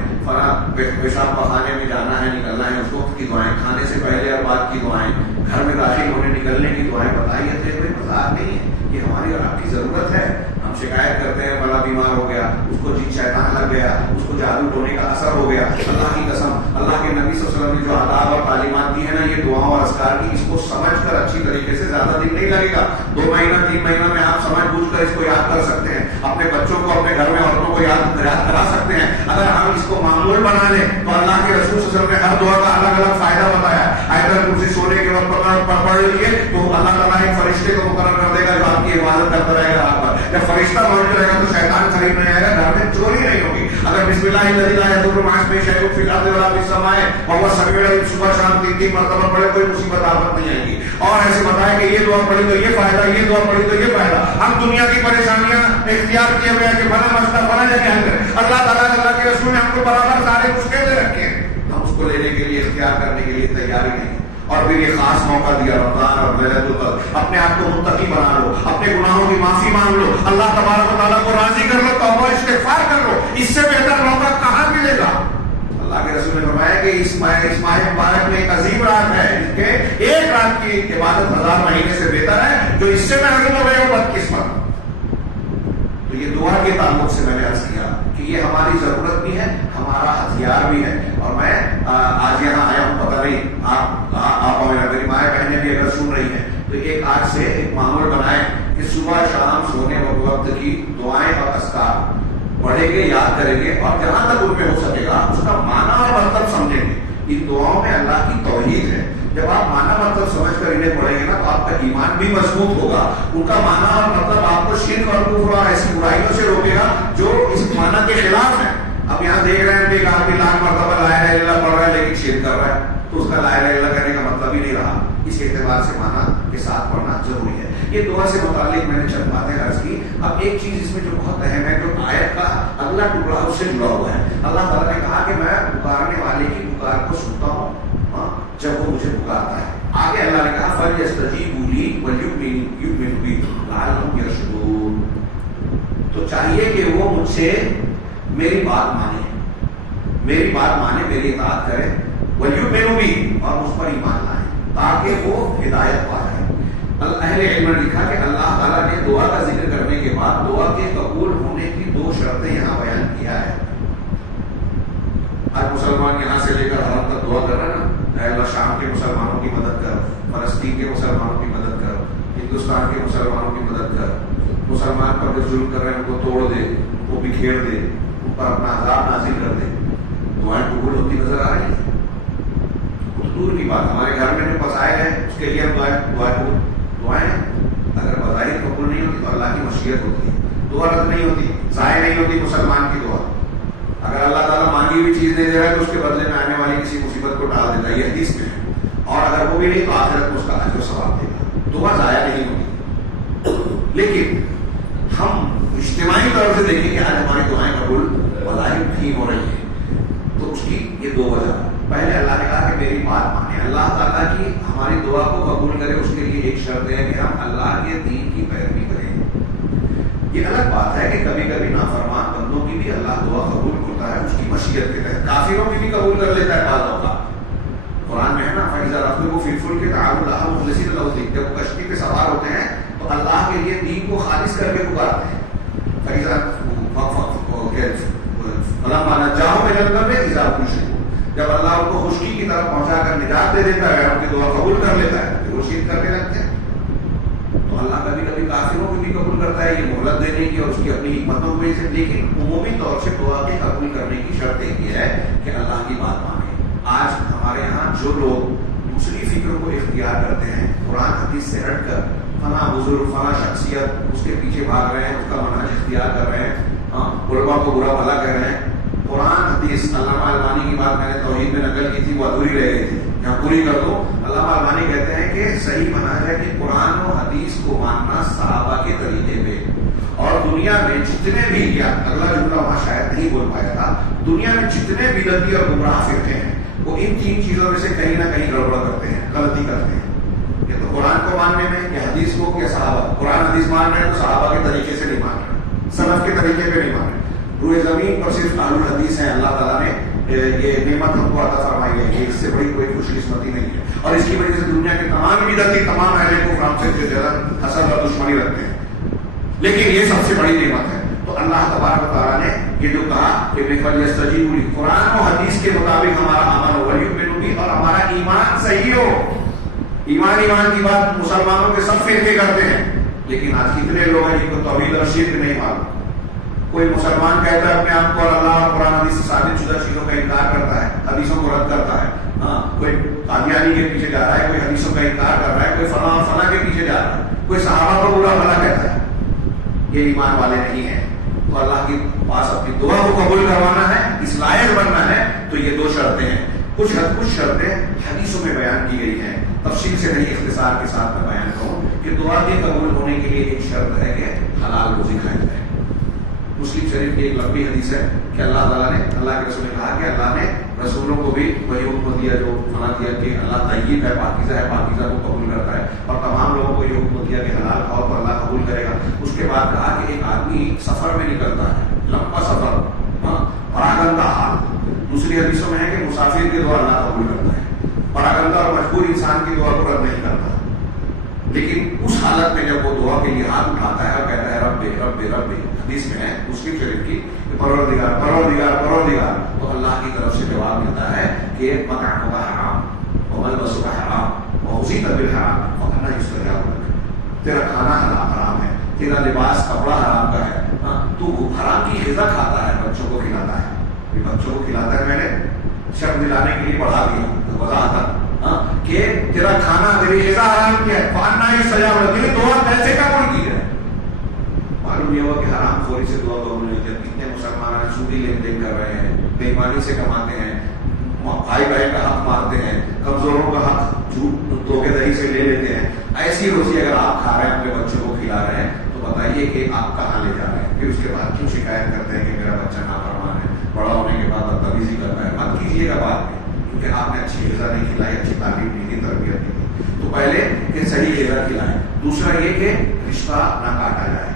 پیشاب پخانے میں جانا ہے نکلنا ہے اس وقت کی دعائیں، کھانے سے پہلے اور بعد کی دعائیں، گھر میں داخل ہونے نکلنے کی دعائیں بتائی ہے، کوئی مذاق نہیں ہے، یہ ہماری اور آپ کی ضرورت ہے۔ ہم شکایت کرتے ہیں بڑا بیمار ہو گیا، اس کو جن شیطان لگ گیا، اس کو جادو ٹونے کا اثر ہو گیا، اللہ کی قسم اللہ کے نبی صلی اللہ علیہ وسلم نے جو آداب اور تعلیمات دی ہے نا یہ دعاؤں اور اذکار کی، اس کو سمجھ کر اچھی طریقے سے زیادہ دن نہیں لگے گا، 2 مہینہ 3 مہینہ میں آپ سمجھ بوجھ کر اس کو یاد کر سکتے ہیں، اپنے بچوں کو اپنے گھر میں عورتوں کو یاد کرا سکتے ہیں۔ اگر ہم اس کو معمول بنا لیں تو اللہ کے رسول صلی اللہ علیہ وسلم نے ہر دعا کا الگ الگ فائدہ بتایا ہے۔ آیت الکرسی سونے کے وقت پڑھ لیجیے تو اللہ تعالیٰ ایک فرشتے کو مقرر کر دے گا جو آپ کی حفاظت کرتا رہے گا۔ آپ پر جب فرشتہ موجود رہے گا تو شیطان قریب نہیں آئے گا، گھر میں چوری نہیں ہوگی۔ اگر بسم اللہ الذی لا یضر مع اسمہ شیء فی الارض ولا فی السماء وهو السمیع العلیم صبح شام 3 مرتبہ پڑھے کوئی مصیبت آفت نہیں آئے گی۔ اور ایسے بتایا کہ یہ دعا پڑھی تو یہ فائدہ، یہ دعا پڑھی تو یہ فائدہ۔ ہم دنیا کی پریشانیاں اختیار کیے ہوئے ہیں کہ فلاں مسئلہ فلاں جگہ حل کریں، اللہ تعالیٰ اللہ کے رسول نے ہم کو برابر سارے مشکل دے رکھے ہیں، ہم اس کو لینے کے لیے اختیار کرنے کے لیے تیار ہی نہیں۔ اور پھر یہ خاص موقع دیا رمضان اور لیلۃ القدر، اپنے آپ کو متقی بنا لو، اپنے گناہوں کی معافی مانگ لو، اللہ تبارک و تعالیٰ کو راضی کر لو، توبہ استغفار کر لو، اس سے بہتر موقع کہاں ملے گا؟ اللہ کے رسول نے فرمایا کہ اس ماہ مبارک میں ایک عظیم رات ہے جس کے ایک رات کی عبادت 1000 مہینے سے بہتر ہے، جو اس سے محروم ہو گئے وہ بدقسمت۔ تو یہ دعا کے تعلق سے میں نے عرض کیا کہ یہ ہماری ضرورت بھی ہے، ہمارا ہتھیار بھی ہے۔ اور میں آج یہاں آیا ہوں، پتہ نہیں آپ اور میری مائیں بہنیں بھی اگر سن رہی ہیں تو ایک آج سے ایک معمول بنائیں کہ صبح شام سونے وقت کی دعائیں اور اذکار پڑھیں گے، یاد کریں گے، اور جہاں تک ان میں ہو سکے گا اس کا معنی اور مطلب سمجھیں گے۔ ان دعاؤں میں اللہ کی توحید ہے، جب آپ معنی مطلب سمجھ کر انہیں پڑھیں گے نا تو آپ کا ایمان بھی مضبوط ہوگا، ان کا معنی اور مطلب آپ کو شرک اور کفر اور ایسی برائیوں سے روکے گا جو اس معنی کے خلاف ہے۔ اب یہاں دیکھ رہے ہیں ایک آدمی لاکھ مرتبہ لا الہ الا اللہ پڑھ رہا ہے لیکن شرک کر رہا ہے، تو اس کا لا الہ الا اللہ کرنے کا مطلب ہی نہیں رہا۔ اس اعتبار سے معنی کے ساتھ پڑھنا ضروری ہے۔ یہ دعا سے متعلق میں نے چند باتیں عرض کی۔ اب ایک چیز اس میں جو بہت اہم ہے، جو آیت کا اگلا ٹکڑا اس سے جڑا ہوا ہے، اللہ تعالیٰ نے کہا کہ میں پکارنے والے کی پکار کو سنتا ہوں جب وہ مجھے پکارتا ہے۔ آگے اللہ نے کہا فَلْيَسْتَجِيبُوا لِي وَلْيُؤْمِنُوا بِي لَعَلَّهُمْ يَرْشُدُونَ۔ تو چاہیے کہ وہ مجھ سے میری بات مانے، میری بات مانے، میری اطاعت کرے، وَلْيُؤْمِنُوا بِي، اور مجھ پر ایمان لائیں تاکہ وہ ہدایت پا جائیں۔ اہل علم نے لکھا کہ اللہ تعالیٰ نے دعا کا ذکر کرنے کے بعد دعا کے قبول ہونے کی 2 شرطیں یہاں بیان کیا ہے۔ آج مسلمان یہاں سے لے کر حرم تک دعا کر رہے ہیں نا، اے اللہ شام کے مسلمانوں کی مدد کر، فلسطین کے مسلمانوں کی مدد کر، ہندوستان کے مسلمانوں کی مدد کر، مسلمان پر جو ظلم کر رہے ہیں ان کو توڑ دے، ان کو بکھیر دے، ان پر اپنا عذاب نازل کر دے۔ دعائیں قبول ہوتی نظر آ رہی ہیں؟ دور کی بات، ہمارے گھر میں جو پسائے ہیں اس کے لیے ہم دعائیں اگر بظاہر قبول نہیں ہوتی تو اللہ کی مشیت ہوتی ہے، دعا رد نہیں ہوتی، ضائع نہیں ہوتی مسلمان کی دعا۔ اگر اللہ تعالیٰ مانگی ہوئی چیز دے دے رہا ہے تو اس کے بدلے میں آنے والی کسی مصیبت کو ٹال دیتا ہے، یہ حدیث میں ہے، اور اگر وہ بھی نہیں تو آخرت میں اس کا اجر و ثواب دے گا۔ دعا ضائع نہیں ہوتی، لیکن ہم اجتماعی طور سے دیکھیں کہ آج ہماری دعائیں قبول بظاہر نہیں ہو رہی ہیں، تو اس کی یہ 2 وجہ۔ پہلے اللہ نے کہا کہ میری بات مانے، اللہ تعالیٰ کی ہماری دعا کو قبول کرے، اس کے لیے ایک شرط ہے کہ ہم اللہ کے دین کی پیروی کریں۔ یہ الگ بات ہے کہ کبھی کبھی نافرمان بندوں کی بھی اللہ دعا قبول کرتا ہے اس کی مشیت کے تحت، کافروں کی بھی قبول کر لیتا ہے بعض اوقات۔ قرآن میں ہے نا فَإِذَا رَكِبُوا فِي الْفُلْكِ دَعَوُا اللَّهَ مُخْلِصِينَ لَهُ الدِّينَ، جب وہ کشتی پہ سوار ہوتے ہیں تو اللہ کے لیے دین کو خالص کر کے پکارتے ہیں۔ فَلَمَّا نَجَّاهُمْ إِلَى الْبَرِّ إِذَا هُمْ يُشْرِكُونَ، جب اللہ ان کو خشکی کی طرف پہنچا کر نجات دے دیتا ہے، ان کی دعا قبول کر لیتا ہے تو وہ شرک کرنے لگتے ہیں۔ تو اللہ کبھی کبھی کافروں کو بھی قبول کرتا ہے، یہ مہلت دینے کی اور اس کی اپنی حکمتوں کی وجہ سے، لیکن عمومی طور سے دعا کے قبول کرنے کی شرط یہ ہے کہ اللہ کی بات مانے۔ آج ہمارے یہاں جو لوگ دوسری فکر کو اختیار کرتے ہیں، قرآن حدیث سے ہٹ کر فلاں بزرگ فلاں شخصیت اس کے پیچھے بھاگ رہے ہیں، اس کا منہج اختیار کر رہے ہیں، علماء کو برا بھلا کہہ رہے ہیں۔ قرآن حدیث، علامہ البانی کی بات میں نے توحید میں نقل کی تھی، وہ ادھوری رہ گئی تھی، یہاں پوری کر دو۔ علامہ البانی کہتے ہیں کہ صحیح منہج ہے کہ قرآن و حدیث کو ماننا صحابہ کے طریقے پہ، اور دنیا میں جتنے بھی، یا اگلا جملہ وہاں شاید نہیں بول پایا تھا، دنیا میں جتنے بدعتی اور گمراہ فرقے ہیں وہ ان 3 چیزوں میں سے کہیں نہ کہیں گڑبڑ کرتے ہیں، غلطی کرتے ہیں۔ یا تو قرآن کو ماننے میں، یا حدیث کو، یا صحابہ۔ قرآن حدیث مان رہے ہیں تو صحابہ کے طریقے سے نہیں مان رہے، سلف کے طریقے پہ نہیں مان رہے۔ روئے زمین پر صرف اہل الحدیث ہیں، اللہ تعالیٰ نے یہ نعمت ہم کو عطا فرمائی ہے کہ اس سے بڑی کوئی خوش قسمتی نہیں ہے، اور اس کی وجہ سے دنیا کے تمام بدعتی، تمام اہل کفر ہم سے زیادہ حسد اور دشمنی رکھتے ہیں، لیکن یہ سب سے بڑی نعمت ہے۔ تو اللہ تبارک و تعالیٰ نے یہ جو کہا کہ فَلْيَسْتَجِيبُوا لِي، قرآن و حدیث کے مطابق ہمارا عمل ہو، وَلْيُؤْمِنُوا بِهِ، اور ہمارا ایمان صحیح ہو. ایمان کی بات مسلمانوں کے سب فرقے کرتے ہیں، لیکن آج کتنے لوگ ہیں جن کو توحید اور شرک نہیں معلوم. کوئی مسلمان کہتا ہے اپنے آپ کو اور اللہ اور قرآن حدیث سے ثابت شدہ چیزوں کا انکار کرتا ہے، حدیثوں کو رد کرتا ہے. کوئی قادیانی کے پیچھے جا رہا ہے، کوئی حدیثوں کا انکار کر رہا ہے، کوئی فلاں اور فلاں کے پیچھے جا رہا ہے، کوئی صحابہ کو برا بھلا کہتا ہے. یہ ایمان والے نہیں ہیں. تو اللہ کے پاس اپنی دعا کو قبول کروانا ہے، اس لائق بننا ہے، تو یہ دو شرطیں ہیں. کچھ شرطیں حدیثوں میں بیان کی گئی ہیں، تفصیل سے نہیں، اختصار کے ساتھ میں بیان کروں کہ دعا کے قبول ہونے کے لیے ایک شرط ہے کہ حلال روزی کھائی جائے. مسلم شریف کی ایک لمبی حدیث ہے کہ اللہ تعالیٰ نے، اللہ کے رسول نے کہا کہ اللہ نے رسولوں کو بھی وہی حکم دیا جو فلاں دیا کہ اللہ طیب ہے، پاکیزہ کو قبول کرتا ہے، اور تمام لوگوں کو یہ حکم دیا کہ حلال کھاؤ تو اللہ قبول کرے گا. اس کے بعد کہا کہ ایک آدمی سفر میں نکلتا ہے، لمبا سفر، پراگندہ حال. دوسری حدیثوں میں ہے کہ مسافر کی دعا اللہ قبول کرتا ہے، پراگندہ اور مجبور انسان کی دعا کو رد نہیں کرتا. لیکن اس حالت میں جب وہ دعا کے لیے ہاتھ اٹھاتا ہے اور کہتا ہے رب رب رب، حدیث میں ہے مسلم شریف کی، پروردگار پروردگار پروردگار، تو اللہ کی طرف سے جواب ملتا ہے کہ مطعمک حرام وملبسک حرام وغذیت بالحرام فأنی یستجاب لک، تیرا کھانا حرام ہے، تیرا لباس کپڑا حرام کا ہے، تو حرام کی غذا کھاتا ہے، بچوں کو کھلاتا ہے. بچوں کو کھلاتا ہے، میں نے شرم دلانے کے لیے پڑھا دیا وضاحت کہ تیرا کھانا تیری غذا حرام کیا ہے، فأنی یستجاب لک، تیری دعا کیسے قبول کی جائے. معلوم یہ ہوا کہ حرام خوری سے دعا قبول نہیں ہوتی. کتنے مسلمان سودی لین دین کر رہے ہیں، بے ایمانی سے کماتے ہیں، بھائی بہن کا حق مارتے ہیں، کمزوروں کا حق جھوٹ دھوکے دہی سے لے لیتے ہیں. ایسی روزی اگر آپ کھا رہے ہیں، اپنے بچوں کو کھلا رہے ہیں، تو بتائیے کہ آپ کہاں لے جا رہے ہیں. پھر اس کے بعد کیوں شکایت کرتے ہیں کہ میرا بچہ نافرمان ہے، بڑا ہونے کے بعد بدتمیزی کرتا ہے. مت کیجیے گا بعد میں، کیونکہ آپ نے اچھی غذا نہیں کھلائی، اچھی تعلیم نہیں دی، تربیت نہیں دی. تو پہلے کہ صحیح غذا کھلائیں. دوسرا یہ کہ رشتہ نہ کاٹا جائے.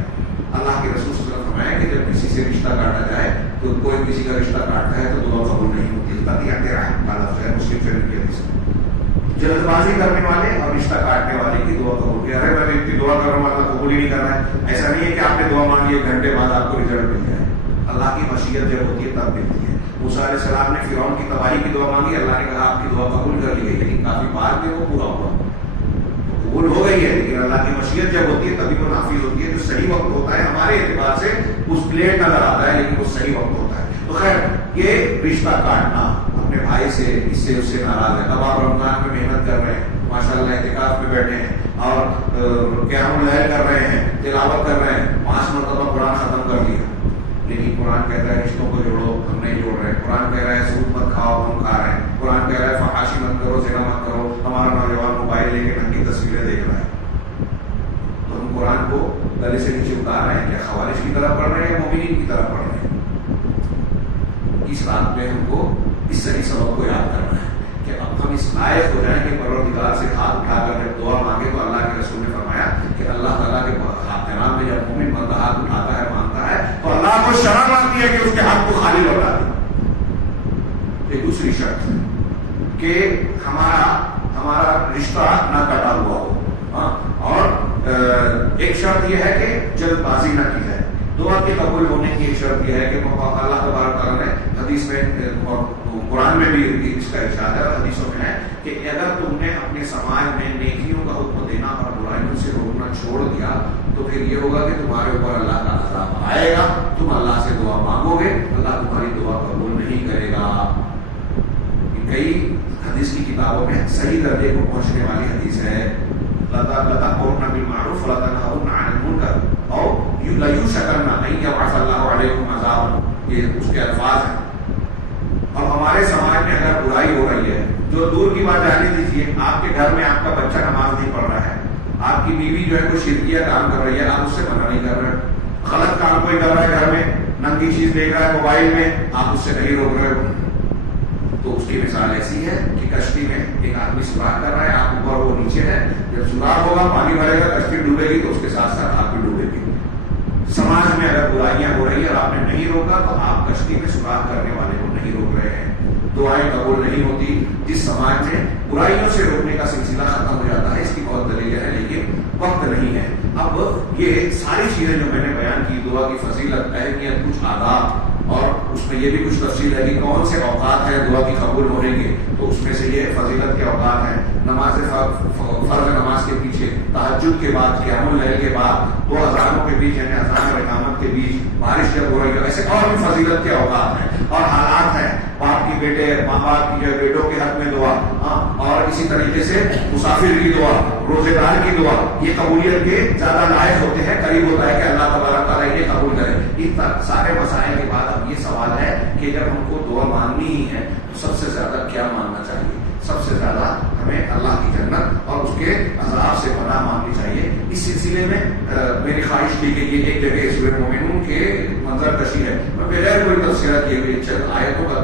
اللہ کے رسول صلی اللہ علیہ وسلم فرمایا کہ جب کسی سے رشتہ کاٹا جائے تو کوئی کسی کا رشتہ کاٹتا ہے تو دعا قبول نہیں ہوتی. قطعیت رحم کا لفظ ہے مسلم شریف کی حدیث میں. جلد بازی کرنے والے اور رشتہ کاٹنے والے کی دعا قبول کی. ارے میں اتنی دعا کر رہا ہوں، اللہ قبول ہی نہیں کر رہا ہے. ایسا نہیں ہے کہ آپ نے دعا مانگی 1 گھنٹے بعد آپ کو رزلٹ مل جائے. اللہ کی مشیت جب ہوتی ہے تب ملتی ہے. موسیٰ علیہ السلام نے فرعون کی تباہی کی دعا مانگی، اللہ نے کہا آپ کی دعا قبول کر لی گئی، لیکن کافی بعد میں وہ پورا ہوا، قبول ہو گئی ہے. لیکن اللہ کی مشیت جب ہوتی ہے تبھی وہ نافذ ہوتی ہے. جو صحیح وقت ہوتا ہے ہمارے اعتبار سے اس پلیٹ نظر آتا ہے، لیکن وہ صحیح وقت ہوتا ہے. تو خیر یہ رشتہ کاٹنا، اپنے بھائی سے اس سے ناراض ہے. اب آپ رمضان میں محنت کر رہے ہیں، ماشاء اللہ اعتکاف میں بیٹھے ہیں اور قیام اللیل کر رہے ہیں، تلاوت کر رہے ہیں، 5 مرتبہ قرآن ختم کر لیا، لیکن قرآن کہتا ہے رشتوں کو جوڑو، ہم نہیں جوڑ رہے. قرآن کہہ رہا ہے سود مت کھاؤ، ہم کھا رہے ہیں. قرآن کہہ رہا ہے فحاشی مت کرو، زنا مت کرو، ہمارا نوجوان موبائل لے کے ننگی تصویریں دیکھ رہا ہے. تو ہم قرآن کو گلے سے نیچے اتار رہے ہیں، کیا خوارج کی طرح پڑھ رہے ہیں یا مومنین کی طرح پڑھ رہے ہیں؟ اس رات میں ہم کو اس صحیح سبق کو یاد کرنا ہے کہ اب ہم اس لائق ہو جائیں کہ پروردگار سے ہاتھ اٹھا کر جب دعا مانگے تو اللہ کے رسول نے فرمایا کہ اللہ تعالیٰ کے جناب میں جب مومن بندہ ہاتھ اٹھاتا ہے، مانگتا ہے، تو اللہ کو شرم آتی ہے کہ اس کے ہاتھ کو خالی لوٹا دے. یہ دوسری شرط کہ ہمارا رشتہ نہ کٹا ہوا ہو. اور ایک شرط یہ ہے کہ جلد بازی نہ کی جائے. دعا کے قبول ہونے کی ایک شرط یہ ہے کہ اللہ تبارک تعالیٰ نے حدیث میں اور قرآن میں بھی اس کا ارشاد ہے اور حدیثوں میں ہے کہ اگر تم نے اپنے سماج میں نیکیوں کا حکم دینا اور برائیوں سے روکنا چھوڑ دیا تو پھر یہ ہوگا کہ تمہارے اوپر اللہ کا عذاب آئے گا. تم اللہ سے دعا مانگو گے، اللہ تمہاری دعا قبول نہیں کرے گا. کئی حدیث کی کتابوں میں صحیح درجے کو پہنچنے والی حدیث ہے، لَتَأْمُرُنَّ بِالْمَعْرُوفِ وَلَتَنْهَوْنَ عَنِ الْمُنكَرِ أَوْ لَيُوشَكَنَّ أَن يَبْعَثَ اللَّهُ عَلَيْكُمْ عَذَابًا. یہ اس کے الفاظ ہیں. اور ہمارے سماج میں اگر برائی ہو رہی ہے، جو دور کی بات جانے دیجیے، آپ کے گھر میں آپ کا بچہ نماز نہیں پڑھ رہا ہے، آپ کی بیوی جو ہے کوئی شرکیہ کام کر رہی ہے، آپ اس سے منع نہیں کر رہے. غلط کام کوئی کر رہا ہے گھر میں، ننگی چیز دیکھ رہا ہے موبائل میں، آپ اس سے نہیں روک رہے ہو. تو اس کی مثال ایسی ہے کہ کشتی میں ایک آدمی سوراخ کر رہا ہے، آپ اوپر وہ نیچے ہے. جب سوراخ ہوگا پانی بھرے گا، کشتی ڈوبے گی تو اس کے ساتھ ساتھ آپ بھی ڈوبے گی. سماج میں اگر برائیاں ہو رہی ہیں اور آپ نے نہیں روکا تو آپ کشتی میں سوراخ کرنے والے کو نہیں روک رہے ہیں. دعائیں قبول نہیں ہوتی. جس سماج میں برائیوں سے روکنے کا سلسلہ ختم ہو جاتا ہے، اس کی بہت دلیلیں ہیں لیکن وقت نہیں ہے. اب یہ ساری چیزیں جو میں نے بیان کی، دعا کی فضیلت، اہمیت، کچھ آداب، اور اس میں یہ بھی کچھ تفصیل ہے کہ کون سے اوقات ہیں دعا کی قبول ہونے کے. تو اس میں سے یہ فضیلت کے اوقات ہیں: نماز فرض نماز کے پیچھے، تہجد کے بعد، قیام اللیل کے بعد، دو اذانوں کے بیچ یعنی اذان اور اقامت کے بیچ، بارش جب ہو رہی ہے. ایسے اور بھی فضیلت کے اوقات ہیں اور حالات ہیں. باپ کی بیٹے، ماں باپ کی بیٹوں کے حق میں دعا، اور اسی طریقے سے مسافر کی دعا، روزے دار کی دعا، یہ قبولیت کے زیادہ لائق ہوتے ہیں. قریب ہوتا ہے کہ اللہ تبارک تعالیٰ یہ قبول کرے. ان سارے مسائل کے بعد اب یہ سوال ہے کہ جب ہم کو دعا مانگنی ہی ہے تو سب سے زیادہ کیا مانگنا چاہیے؟ سب سے زیادہ ہمیں اللہ کی جنت اور اس کے عذاب سے پناہ مانگنی چاہیے. اس سلسلے میں میری خواہش تھی کہ یہ ایک جگہ سورۃ المومنون کے منظر کشی ہے. میں بغیر کوئی تفسیرات کیے ہوئے چند آیتوں کا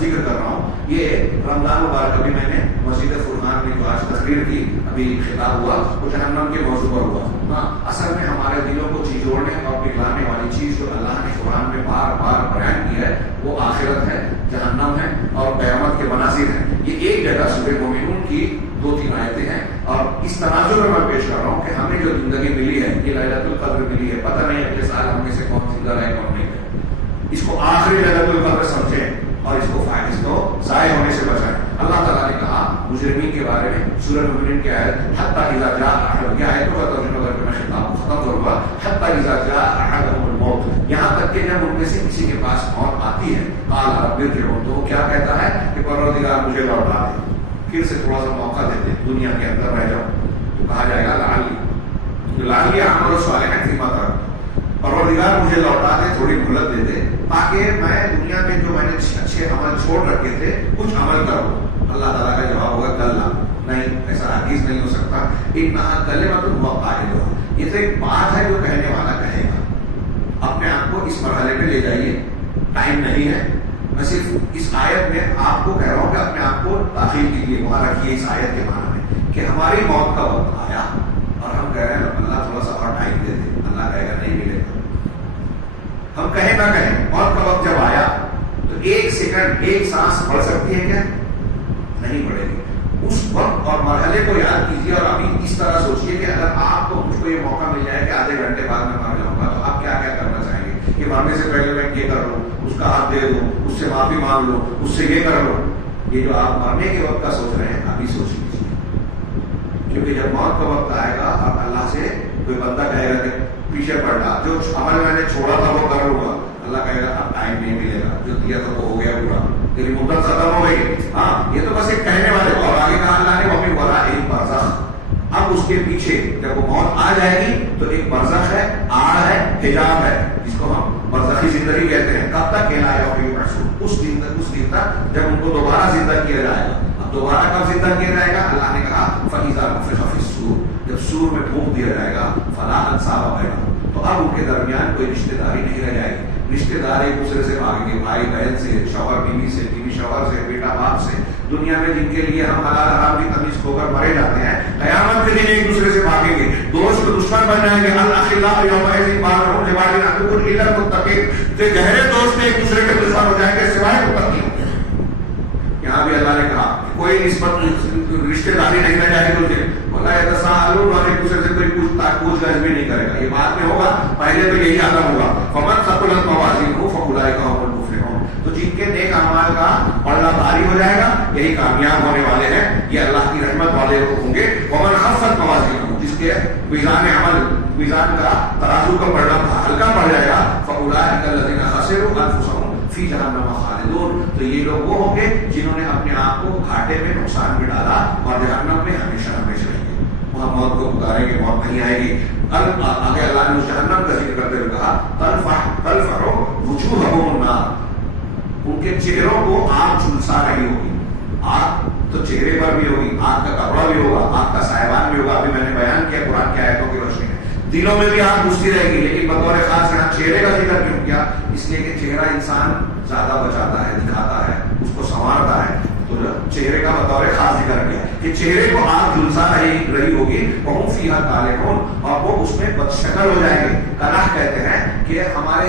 ذکر کر رہا ہوں. یہ رمضان مبارک ابھی میں نے مسجد فرقان میں جو آج تقریر کی، ابھی خطاب ہوا، وہ جہنم کے موضوع پر ہوا. اصل میں ہمارے دلوں کو جھنجھوڑنے اور پگھلانے والی چیز جو اللہ نے قرآن میں بار بار بیان کی ہے وہ آخرت ہے، جہنم ہے اور قیامت کے مناظر ہیں. یہ ایک جگہ سورۃ المومنون کی 2-3 آیتیں ہیں اور اس تناظر میں پیش کر رہا ہوں کہ ہمیں جو زندگی ملی ہے، یہ لیلۃ القدر ملی ہے. پتہ نہیں اگلے سال ہم میں سے کون زندہ رہے کون نہیں رہے. اس کو آخری لیلۃ القدر سمجھیں اور اس کو ضائع ہونے سے بچائیں. اللہ تعالیٰ نے کہا مجرمین کے بارے میں سورۃ المومنون کی آیت حتی اذا جاء احدهم، یہ آیتوں کا ترجمہ کر کے میں خطاب ختم کروں گا. حتی اذا جاء احدهم الموت، یہاں تک کہ جب ان میں سے کسی کے پاس موت آتی ہے، قال رب ارجعون، تو وہ کیا کہتا ہے کہ پروردگار مجھے لوٹا دے، پھر سے تھوڑا سا موقع دے دے، دنیا کے اندر رہ جاؤں. تو کہا جائے گا لعلی اعمل صالحا فیما ترکت، پروردگار مجھے لوٹا دے، تھوڑی مہلت دے دے تاکہ میں دنیا میں جو میں نے اچھے عمل چھوڑ رکھے تھے کچھ عمل کروں. اللہ تعالیٰ کا جواب ہوگا کلا، نہیں، ایسا ہرگز نہیں ہو سکتا. انہا کلمۃ هو قائلها، یہ تو ایک بات ہے جو کہنے والا کہے گا. اپنے آپ کو اس مرحلے میں لے جائیے، ٹائم نہیں ہے. میں صرف اس آیت میں آپ کو کہہ رہا ہوں کہ اپنے آپ کو داخل کیجیے، وہاں رکھیے اس آیت کے معنی میں کہ ہماری موت کا وقت آیا اور ہم کہہ رہے ہیں اللہ تھوڑا سا اور ٹائم دے دے. اللہ کہے گا نہیں ملے گا. ہم کہیں نہ کہیں موت کا وقت جب آیا تو ایک سیکنڈ، ایک سانس بڑھ سکتی ہے کیا؟ نہیں بڑھے گی. اس وقت اور مرحلے کو یاد کیجیے اور ابھی اس طرح سوچیے کہ اگر آپ کو مجھ کو یہ موقع مل جائے کہ آدھے گھنٹے بعد میں مر جاؤں گا تو آپ کیا کیا کرنا چاہیں گے؟ کہ مرنے سے پہلے میں یہ کر لوں، اس کا ہاتھ دے دوں، اس سے معافی مانگ لوں، اس سے یہ کر لوں. یہ جو آپ مرنے کے وقت کا سوچ رہے ہیں ابھی سوچ لیجیے، کیونکہ جب موت کا وقت آئے گا اور اللہ سے کوئی بندہ کہے گا کہ پیچھے پڑ رہا، جو عمل میں نے چھوڑا تھا وہ کر لوں گا. اللہ کہے گا اب ٹائم نہیں ملے گا، جو دیا تھا وہ ہو گیا پورا، تیری مدت ختم ہو گئی. ہاں یہ تو بس ایک کہنے والے. اور آگے کہا اللہ نے وہ بھی بولا ایک برزخ. اب اس کے پیچھے جب وہ موت آ جائے گی تو ایک برزخ ہے، آڑ ہے، حجاب ہے، جس کو ہم برزخی زندگی کہتے ہیں. کب تک کہنا ہے اس دن تک جب ان کو دوبارہ زندہ کیا جائے گا. اب دوبارہ کب زندہ کیا جائے گا؟ اللہ نے کہا فَإِذَا نُفِخَ فِي الصُّورِ، جب سور میں پھونک دیا جائے گا، فَلَا أَنْسَابَ بَيْنَهُمْ، تو اب ان کے درمیان کوئی رشتہ داری نہیں رہ جائے گی. رشتہ دار ایک دوسرے سے بھاگیں گے، بھائی بہن سے، شوہر بیوی سے، بیوی شوہر سے، بیٹا باپ سے. دنیا میں جن کے لیے ہم حلال حرام کی تمیز کھو کر مرے جاتے ہیں، قیامت کے دن ایک دوسرے سے بھاگیں گے، دوست دشمن بن جائیں گے. الاخلاء یومئذ بعضهم لبعض عدو الا المتقین، جو گہرے دوست ایک دوسرے کے دشمن ہو جائیں گے سوائے متقین. یہاں بھی اللہ نے کہا کوئی نسبت رشتہ داری نہیں رہ جائے گی. ولا يتساءلون، اور ایک دوسرے سے کوئی پوچھ گچھ بھی نہیں کرے گا. یہ بعد میں ہوگا، پہلے تو یہی عالم ہوگا. فمن ثقلت موازینہ فاولئک هم المفلحون، تو جن کے نیک اعمال کا پلڑا بھاری ہو جائے گا یہی کامیاب ہونے والے ہیں، یہ اللہ کی رحمت والے ہوں گے. ومن خفت موازینہ، جس کے میزان عمل، میزان کا ترازو کا پلڑا ہلکا پڑ جائے گا، فاولئک الذین خسروا انفسهم فی جہنم خالدون، تو یہ لوگ وہ ہوں گے جنہوں نے اپنے آپ کو گھاٹے میں، نقصان میں ڈالا اور جہنم میں ہمیشہ ہمیشہ رہیں گے. وہاں موت کو پکاریں گے، موت نہیں آئے گی. آگے اللہ نے جہنم کا ذکر کرتے ہوئے کہا تلفح وجوہہم النار، ان کے چہروں کو آگ جھلسا رہی ہوگی. آگ تو چہرے پر بھی ہوگی، آگ کا کپڑا بھی ہوگا، آگ کا سائبان بھی ہوگا. ابھی میں نے بیان کیا قرآن کی آیتوں کی روشنی میں دلوں میں بھی آگ گھستی رہے گی، لیکن بطور خاص یہاں چہرے کا ذکر کیوں کیا؟ اس لیے کہ چہرہ انسان زیادہ بچاتا ہے، دکھاتا ہے، اس کو سنوارتا ہے. تو چہرے کا بطور خاص ذکر کیا کہ چہرے کو آگ جھلسا رہی ہوگی. وہم فیہا کالحون، اور وہ اس میں بدشکل ہو جائیں گے. کلح کہتے ہیں کہ ہمارے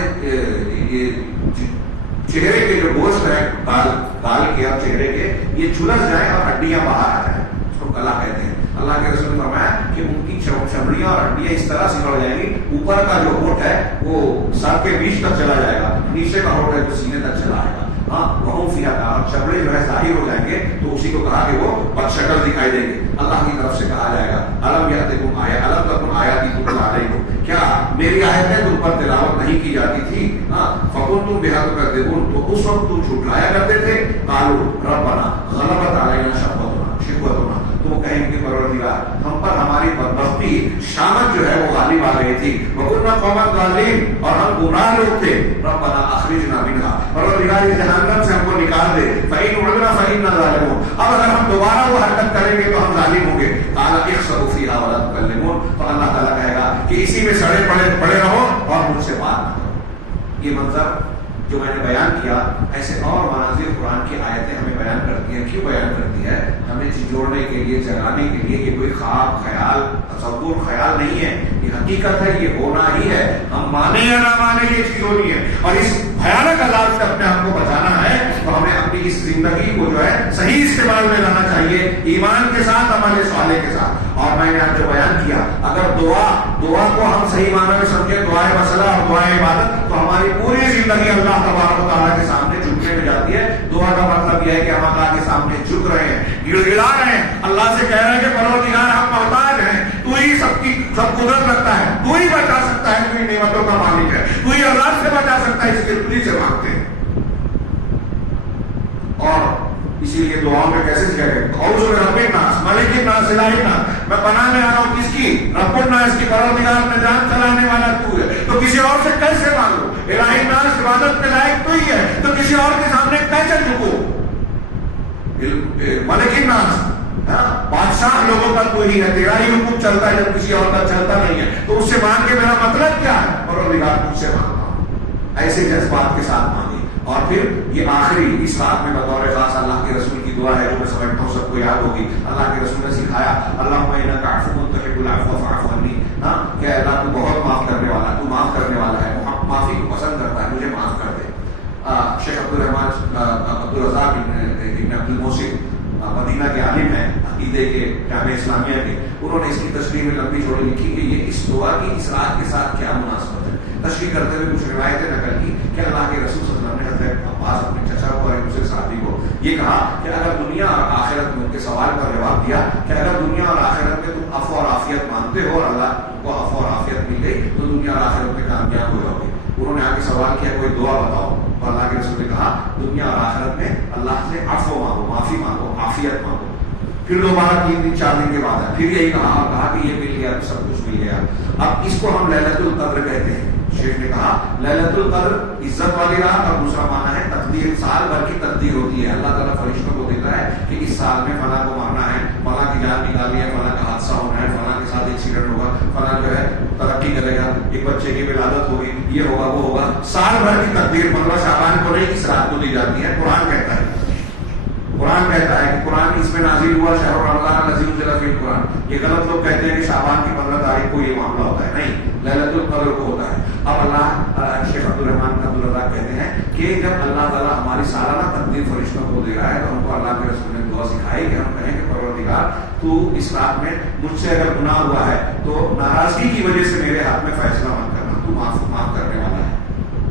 چہرے کے جو گوشت ہے، گال کے اور چہرے کے، یہ جھلس جائیں اور ہڈیاں باہر آ جائیں، اس کو کلح کہتے ہیں. اللہ کے رسول نے فرمایا کہ ان کی چمڑیاں اور ہڈیاں اس طرح سکڑ جائیں گی، اوپر کا جو ہوٹ ہے وہ سر کے بیچ تک چلا جائے گا، نیچے کا ہوٹ ہے جو سینے تک چلا آئے گا. ہاں وہ فیہا کار، چمڑے جو ہے ظاہر ہو جائیں گے تو اسی کو کہا کہ وہ بد شکل دکھائی دیں گے. اللہ کی طرف سے کہا جائے گا الم یاتکم آیہ، الم تکن آیاتی تتلی علیکم، کیا میری آیتیں تم پر تلاوت نہیں کی جاتی تھی؟ فکنتم بہا تکذبون، تو اس وقت تم جھٹلایا کرتے تھے. قالوا ربنا غلبت علینا شقوتنا، تو وہ کہیں گے پروردگار ہم پر ہماری بدبختی شامت جو ہے وہ غالب آ گئی تھی. وَكُنَّا قَوْمًا ضَالِّينَ، اور ہم گمراہ لوگ تھے. ربنا اخرجنا منها، پروردگار اس جہنم سے ہم کو نکال دے. فَإِنْ عُدْنَا فَإِنَّا ظَالِمُونَ، اب اگر ہم دوبارہ وہ حرکت کریں گے تو ہم ظالم ہوں گے. قَالَ اخْسَئُوا فِيهَا وَلَا تُكَلِّمُونَ، تو اللہ تعالیٰ کہے گا کہ اسی میں سڑے پڑے رہو اور مجھ سے بات نہ کرو. یہ منظر جو میں نے بیان کیا، ایسے اور مناظر قرآن کی آیتیں ہمیں بیان کرتی ہیں. کیوں بیان کرتی ہے؟ ہمیں جوڑنے کے لیے، جگانے کے لیے. یہ کوئی خواب، خیال، تصور، خیال نہیں ہے، یہ حقیقت ہے، یہ ہونا ہی ہے. ہم مانے یا نہ مانے یہ چیز ہونی ہے. اور اس بھیانک عذاب سے اپنے آپ کو بچانا ہے تو ہمیں اپنی اس زندگی کو جو ہے صحیح استعمال میں لانا چاہیے، ایمان کے ساتھ، عمل صالح کے ساتھ. اور میں نے آپ جو بیان کیا، اگر دعا کو ہم صحیح معنی میں سمجھے، دعائے مسئلہ اور دعائے عبادت، تو ہماری پوری زندگی اللہ تبارک و تعالیٰ کے سامنے جھکنے میں جاتی ہے. دعا کا مطلب یہ ہے کہ ہم اللہ کے سامنے جھک رہے ہیں، گڑ گڑا رہے ہیں، اللہ سے کہہ رہے ہیں کہ پروردگار ہم محتاج ہیں، تو ہی سب قدرت رکھتا ہے، تو ہی بچا سکتا ہے، تو ہی نعمتوں کا مالک ہے، تو ہی عذاب سے بچا سکتا ہے، اس کے تجھی سے مانگتے ہیں. اور اسی لیے دعاؤں میں کیسے کیا گیا؟ اعوذ برب الناس ملک الناس الہ الناس، میں پناہ میں آ رہا ہوں کس کی؟ رب الناس کی، پروردگار میں جان چلانے والا تو ہے، تو کسی اور سے کیسے مانگو؟ الہ الناس، عبادت کے لائق تو ہی ہے، تو کسی اور کے سامنے کیسے جھکو؟ ملک الناس، بادشاہ لوگوں کا تو ہی ہے، تیرا ہی حکم چلتا ہے جب کسی اور کا چلتا نہیں ہے. تو اس سے مانگ کے میرا مطلب کیا ہے؟ پروردگار مجھ سے مانگا ہوں. ایسے جذبات کے ساتھ مانگے. اور پھر یہ آخری اس رات میں بطور خاص اللہ کے رسول کی دعا ہے جو میں سمجھتا ہوں سب کو یاد ہوگی. اللہ کے رسول نے سکھایا اللہم انک عفو تحب العفو فاعف عنی، کہ اللہ تو بہت معاف کرنے والا، تو معاف کرنے والا ہے، معافی کو پسند کرتا ہے، مجھے معاف کر دے. شیخ عبدالرزاق ابن عبد المحسن مدینہ کے عالم ہیں، عقیدے کے، جامعہ اسلامیہ کے، انہوں نے اس کی تشریح میں لمبی چوڑی لکھی کہ یہ اس دعا کی اس رات کے ساتھ کیا مناسبت ہے. تشریح کرتے ہوئے کچھ روایتیں نقل کی کہ اللہ کے رسول صلی اللہ علیہ وسلم نے حضرت عباس اپنے چچا کو اور ایک دوسرے صحابی کو یہ کہا کہ اگر دنیا اور آخرت میں، ان کے سوال کا جواب دیا کہ اگر دنیا اور آخرت میں تم عفو اور عافیت مانگتے ہو اور اللہ کو عفو اور عافیت مل گئی تو دنیا اور آخرت میں کامیاب ہو جاؤ گے. انہوں نے آگے سوال کیا کوئی دعا بتاؤ، تو اللہ کے رسول نے کہا دنیا اور آخرت میں اللہ سے عفو مانگو، معافی مانگو، عافیت مانگو. پھر دوبارہ 3 دن 4 دن کے بعد ہے پھر یہی کہا کہ یہ مل گیا، سب کچھ مل گیا. اب اس کو ہم لیلۃ القدر کہتے ہیں. شیخ نے کہا لیلۃ القدر عزت والی رات، اور دوسرا معنی ہے تقدیر، سال بھر کی تقدیر ہوتی ہے. اللہ تعالیٰ فرشتوں کو دیتا ہے کہ اس سال میں فلاں کو مارنا ہے، فلاں کی جان نکالنی ہے، فلاں کا حادثہ ہونا ہے، فلاں کے ساتھ ایکسیڈنٹ ہوگا، فلاں جو ہے ترقی کرے گا، ایک بچے کی ولادت ہوگی، یہ ہوگا وہ ہوگا. سال بھر کی تقدیر 15 شعبان کو نہیں، اس رات کو دی جاتی ہے. قرآن کہتا ہے کہ قرآن اس میں نازل ہوا شہر رمضان الذی انزل فیہ القرآن. یہ غلط لوگ کہتے ہیں کہ شعبان کی 15 تاریخ کو یہ معاملہ ہوتا ہے، نہیں، لیلۃ القدر کو ہوتا ہے. اب اللہ شیخ عبدالرحمان عبدالرزاق کہتے ہیں کہ جب اللہ تعالیٰ ہماری سالانہ تقدیر فرشتوں کو دے رہا ہے تو ہم کو اللہ کے رسول نے دعا سکھائی کہ ہم کہیں کہ پروردگار تو اس رات میں مجھ سے اگر گناہ ہوا ہے تو ناراضگی کی وجہ سے میرے ہاتھ میں فیصلہ مت کرنا، تو معاف کرنے والا ہے،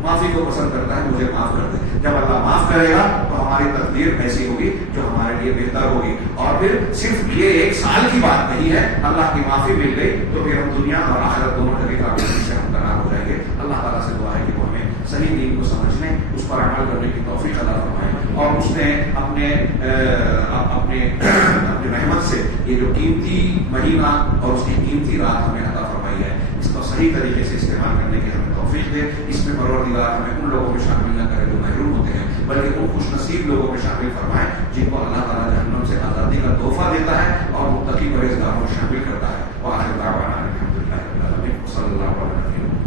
معافی کو پسند کرتا ہے، مجھے معاف کر دے. جب اللہ معاف کرے گا تو ہماری تقدیر ایسی ہوگی جو ہمارے لیے بہتر ہوگی. اور پھر صرف یہ 1 سال کی بات نہیں ہے، اللہ کی معافی مل گئی تو پھر ہم دنیا اور آخرت دونوں کے کامیابی سے ہم قرار ہو جائیں گے. اللہ تعالیٰ سے دعا ہے کہ وہ ہمیں صحیح دین کو سمجھنے، اس پر عمل کرنے کی توفیق عطا فرمائے، اور اس نے اپنے رحمت سے یہ جو قیمتی مہینہ اور اس کی قیمتی رات ہمیں عطا فرمائی ہے، اس کو صحیح طریقے سے استعمال کرنے کی ہمیں توفیق دے. اس میں پروردگار ہمیں ان لوگوں میں شامل نہ کرے جو محروم ہوتے ہیں، بلکہ ان خوش نصیب لوگوں میں شامل فرمائے جن کو اللہ تعالیٰ جہنم سے آزادی کا تحفہ دیتا ہے اور متقی پرہیزگاروں میں شامل کرتا ہے. وآخر دعوانا الحمدللہ رب العالمین، صلی اللہ علیہ وسلم.